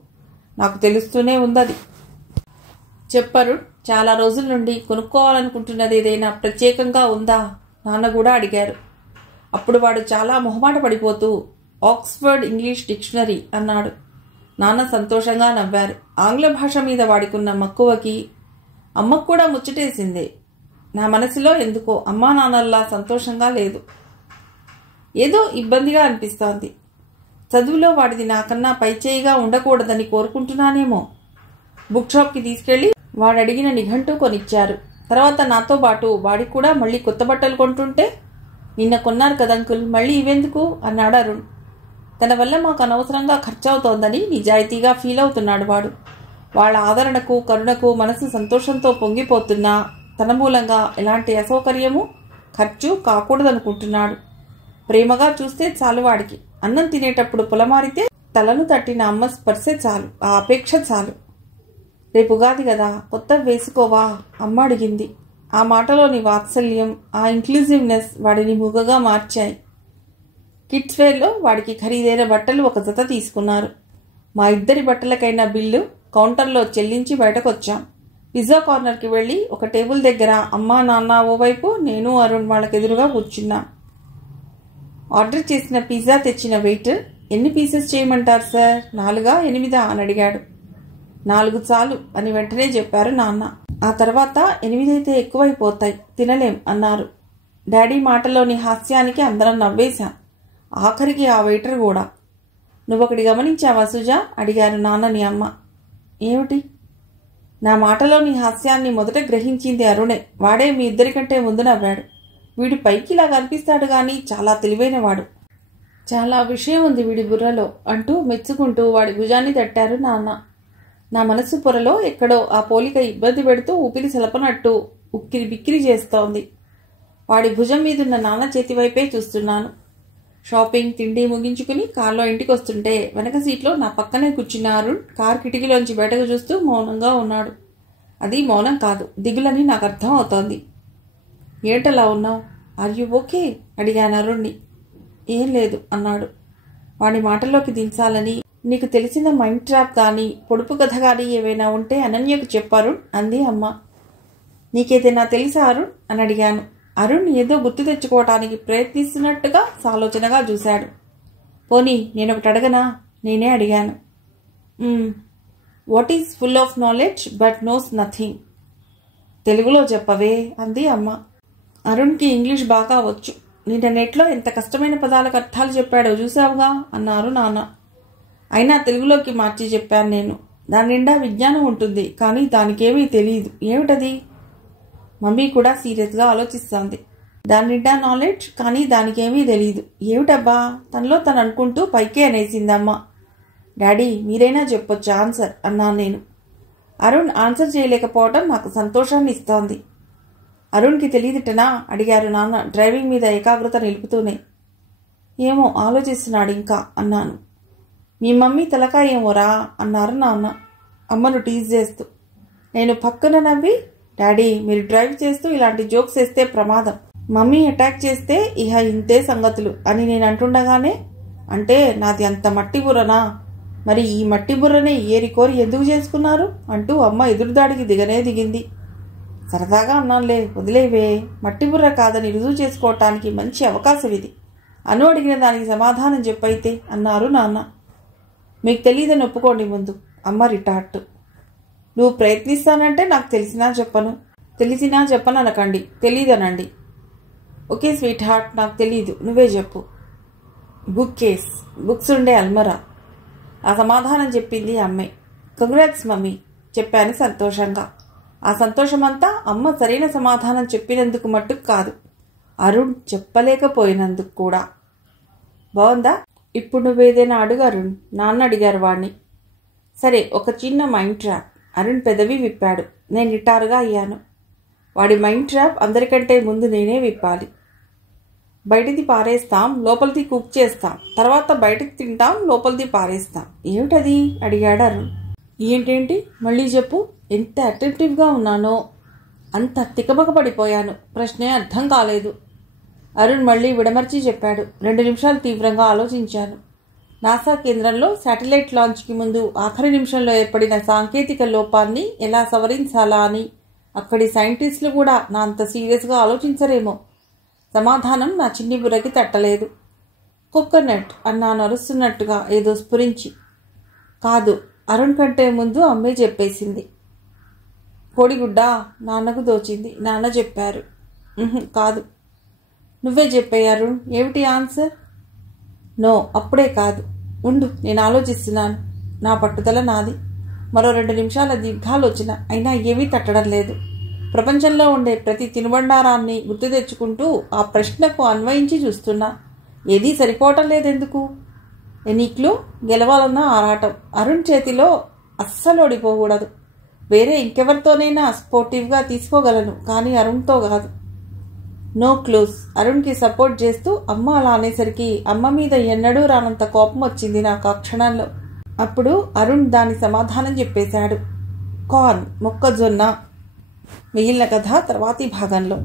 నాకు తెలుస్తూనే ఉందది. చెప్పరు, చాలా రోజుల నుండి కొనుక్కోవాలనుకుంటున్నది ఏదైనా ప్రత్యేకంగా ఉందా నాన్న కూడా అడిగారు. అప్పుడు వాడు చాలా మొహమాట పడిపోతూ ఆక్స్ఫర్డ్ ఇంగ్లీష్ డిక్షనరీ అన్నాడు. నాన్న సంతోషంగా నవ్వారు. ఆంగ్ల భాష మీద వాడికున్న మక్కువకి అమ్మకు కూడా ముచ్చటేసింది. నా మనసులో ఎందుకో అమ్మా నాన్నల్లా సంతోషంగా లేదు. ఏదో ఇబ్బందిగా అనిపిస్తోంది. చదువులో వాడిది నాకన్నా పైచేయిగా ఉండకూడదని కోరుకుంటున్నానేమో. బుక్ షాప్కి తీసుకెళ్లి వాడు అడిగిన నిఘంటూ కొనిచ్చారు. తర్వాత నాతో పాటు వాడికి కూడా మళ్ళీ కొత్త బట్టలు కొంటుంటే నిన్న కొన్నారు కదంకుల్, మళ్ళీ ఇవెందుకు అన్నాడు అరుణ్. తన వల్ల మాకు అనవసరంగా ఖర్చవుతోందని నిజాయితీగా ఫీల్ అవుతున్నాడు వాడు. వాళ్ళ ఆదరణకు కరుణకు మనసు సంతోషంతో పొంగిపోతున్నా తన మూలంగా ఎలాంటి అసౌకర్యము ఖర్చు కాకూడదనుకుంటున్నాడు. ప్రేమగా చూస్తే చాలు వాడికి. అన్నం తినేటప్పుడు పొలమారితే తలను తట్టిన అమ్మ స్పర్శే చాలు, ఆ అపేక్ష చాలు. రేపు ఉగాది కదా, కొత్త వేసుకోవా అమ్మ అడిగింది. ఆ మాటలోని వాత్సల్యం, ఆ ఇంక్లూజివ్నెస్ వాడిని మూగగా మార్చాయి. కిడ్స్ వేర్లో వాడికి ఖరీదైన బట్టలు ఒక జత తీసుకున్నారు. మా ఇద్దరి బట్టలకైనా బిల్లు కౌంటర్లో చెల్లించి బయటకొచ్చాం. పిజ్జా కార్నర్కి వెళ్ళి ఒక టేబుల్ దగ్గర అమ్మా నాన్న ఓవైపు, నేను అరుణ్ వాళ్ళకెదురుగా కూర్చున్నాం. ఆర్డర్ చేసిన పిజ్జా తెచ్చిన వెయిటర్, ఎన్ని పీసెస్ చేయమంటారు సార్, 4 8 అని అడిగాడు. 4 చాలు అని వెంటనే చెప్పారు నాన్న. ఆ తర్వాత 8 అయితే ఎక్కువైపోతాయి, తినలేం అన్నారు. డాడీ మాటలోని హాస్యానికి అందరం నవ్వేశాం. ఆఖరికి ఆ వెయిటర్ కూడా. నువ్వొకటి గమనించావా సుజా అడిగారు నాన్నని అమ్మ. ఏమిటి? నా మాటలోని హాస్యాన్ని మొదట గ్రహించింది అరుణే. వాడే మీ ఇద్దరికంటే ముందు నవ్వాడు. వీడు పైకి ఇలా కనిపిస్తాడు గాని చాలా తెలివైనవాడు, చాలా విషయం ఉంది వీడి బుర్రలో అంటూ మెచ్చుకుంటూ వాడి భుజాన్ని తట్టారు నాన్న. నా మనసు పొరలో ఎక్కడో ఆ పోలిక ఇబ్బంది పెడుతూ ఊపిరి సలపనట్టు ఉక్కిరి బిక్కిరి చేస్తోంది. వాడి భుజం మీదున్న నాన్న చేతి వైపే చూస్తున్నాను. షాపింగ్ తిండి ముగించుకుని కారులో ఇంటికి వస్తుంటే వెనక సీట్లో నా పక్కనే కూర్చున్న అరుణ్ కార్ కిటికీలోంచి బయటకు చూస్తూ మౌనంగా ఉన్నాడు. అది మౌనం కాదు, దిగులని నాకు అర్థం అవుతోంది. ఏంటలా ఉన్నావు? ఆర్ యూ ఓకే అడిగాను అరుణ్ని. ఏం లేదు అన్నాడు. వాడి మాటల్లోకి దించాలని, నీకు తెలిసిన మైండ్ ట్రాప్ కానీ పొడుపు కథ కానీ ఏవైనా ఉంటే అనన్యకు చెప్పారు అంది అమ్మ. నీకేదైనా తెలుసా అరుణ్ అని అడిగాను. అరుణ్ ఏదో గుర్తు తెచ్చుకోవటానికి ప్రయత్నిస్తున్నట్టుగా సాలోచనగా చూశాడు. పోనీ నేనొకటి అడగనా? నేనే అడిగాను. What is full of knowledge but knows nothing? తెలుగులో చెప్పవే అంది అమ్మ. అరుణ్కి ఇంగ్లీష్ బాగా వచ్చు. నిన్న నెట్లో ఎంత కష్టమైన పదాలకు అర్థాలు చెప్పాడో చూసావుగా అన్నారు నాన్న. అయినా తెలుగులోకి మార్చి చెప్పాను నేను. దాని నిండా విజ్ఞానం ఉంటుంది, కానీ దానికేమీ తెలియదు. ఏమిటది? మమ్మీ కూడా సీరియస్గా ఆలోచిస్తోంది. దాని నిండా నాలెడ్జ్, కానీ దానికేమీ తెలియదు. ఏమిటబ్బా? తనలో తను అనుకుంటూ పైకే అనేసిందమ్మ. డాడీ మీరైనా చెప్పొచ్చు ఆన్సర్ అన్నాను నేను. అరుణ్ ఆన్సర్ చేయలేకపోవడం నాకు సంతోషాన్ని ఇస్తోంది. అరుణ్కి తెలియదుటనా అడిగారు నాన్న డ్రైవింగ్ మీద ఏకాగ్రత నిలుపుతూనే. ఏమో ఆలోచిస్తున్నాడు ఇంకా అన్నాను. మీ మమ్మీ తలకాయ ఏమోరా అన్నారు నాన్న అమ్మను టీజ్ చేస్తూ. నేను పక్కన నవ్వి, డాడీ మీరు డ్రైవ్ చేస్తూ ఇలాంటి జోక్స్ వేస్తే ప్రమాదం, మమ్మీ అటాక్ చేస్తే ఇహ ఇంతే సంగతులు అని నేను అంటుండగానే, అంటే నాది అంత మట్టి బుర్రనా? మరి ఈ మట్టి బుర్రనే ఏరికోరి ఎందుకు చేసుకున్నారు అంటూ అమ్మ ఎదురుదాడికి దిగింది. సరదాగా అన్నానులే, వదిలేవే. మట్టి బుర్ర కాదని రుజువు చేసుకోవటానికి మంచి అవకాశం ఇది. అను అడిగిన దానికి సమాధానం చెప్పైతే అన్నారు నాన్న. మీకు తెలియదని ఒప్పుకోండి ముందు అమ్మ రిటార్ట్. నువ్వు ప్రయత్నిస్తానంటే నాకు తెలిసినా చెప్పను, తెలిసినా చెప్పను అనకండి, తెలీదనండి. ఓకే స్వీట్ హార్ట్, నాకు తెలీదు, నువ్వే చెప్పు. బుక్ కేస్, బుక్స్ ఉండే అల్మరా. ఆ సమాధానం చెప్పింది అమ్మే. కంగ్రాట్స్ మమ్మీ చెప్పాను సంతోషంగా. ఆ సంతోషమంతా అమ్మ సరైన సమాధానం చెప్పినందుకు మట్టుకు కాదు, అరుణ్ చెప్పలేకపోయినందుకు కూడా. బాగుందా? ఇప్పుడు నువ్వేదైనా అడుగు అరుణ్, నాన్న అడిగారు వాణ్ణి. సరే, ఒక చిన్న మైండ్ ట్రాప్. అరుణ్ పెదవి విప్పాడు. నేను నిటారుగా అయ్యాను. వాడి మైండ్ ట్రాప్ అందరికంటే ముందు నేనే విప్పాలి. బయటిది పారేస్తాం, లోపలిది కుక్ చేస్తాం, తర్వాత బయటకు తింటాం, లోపలిది పారేస్తాం. ఏమిటది అడిగాడు అరుణ్. ఏంటేంటి మళ్ళీ చెప్పు. ఎంత అటెంటివ్గా ఉన్నానో అంత తికమక పడిపోయాను. ప్రశ్నే అర్థం కాలేదు. అరుణ్ మళ్ళీ విడమర్చి చెప్పాడు. 2 నిమిషాలు తీవ్రంగా ఆలోచించాను. నాసా కేంద్రంలో శాటిలైట్ లాంచ్కి ముందు ఆఖరి నిమిషంలో ఏర్పడిన సాంకేతిక లోపాన్ని ఎలా సవరించాలా అని అక్కడి సైంటిస్టులు కూడా నా అంత సీరియస్గా ఆలోచించరేమో. సమాధానం నా చిన్ని బుర్రకి తట్టలేదు. కోకోనట్ అన్నాను అరుస్తున్నట్టుగా ఏదో స్ఫురించి. కాదు, అరుణ్ కంటే ముందు అమ్మే చెప్పేసింది. కోడిగుడ్డ నాన్నకు దోచింది. నాన్న చెప్పారు. కాదు, నువ్వే చెప్పేయారు. ఏమిటి ఆన్సర్? నో, అప్పుడే కాదు. ఉండు, నేను ఆలోచిస్తున్నాను. నా పట్టుదల నాది. మరో 2 నిమిషాల దీర్ఘాలోచన, అయినా ఏమీ తట్టడం లేదు. ప్రపంచంలో ఉండే ప్రతి తినుబండారాన్ని గుర్తు తెచ్చుకుంటూ ఆ ప్రశ్నకు అన్వయించి చూస్తున్నా. ఏదీ సరిపోవటం లేదెందుకు? ఎన్నికలు గెలవాలన్న ఆరాటం. అరుణ్ చేతిలో అస్సలు ఓడిపోకూడదు. వేరే ఇంకెవరితోనైనా స్పోర్టివ్గా తీసుకోగలను, కానీ అరుణ్తో కాదు. No close. అరుణ్కి సపోర్ట్ చేస్తూ అమ్మ అలా అనేసరికి అమ్మ మీద ఎన్నడూ రానంత కోపం వచ్చింది నాకు ఆ క్షణంలో. అప్పుడు అరుణ్ దాని సమాధానం చెప్పేశాడు. కార్న్, మొక్కజొన్న. మిగిలిన కథ తర్వాతి భాగంలో.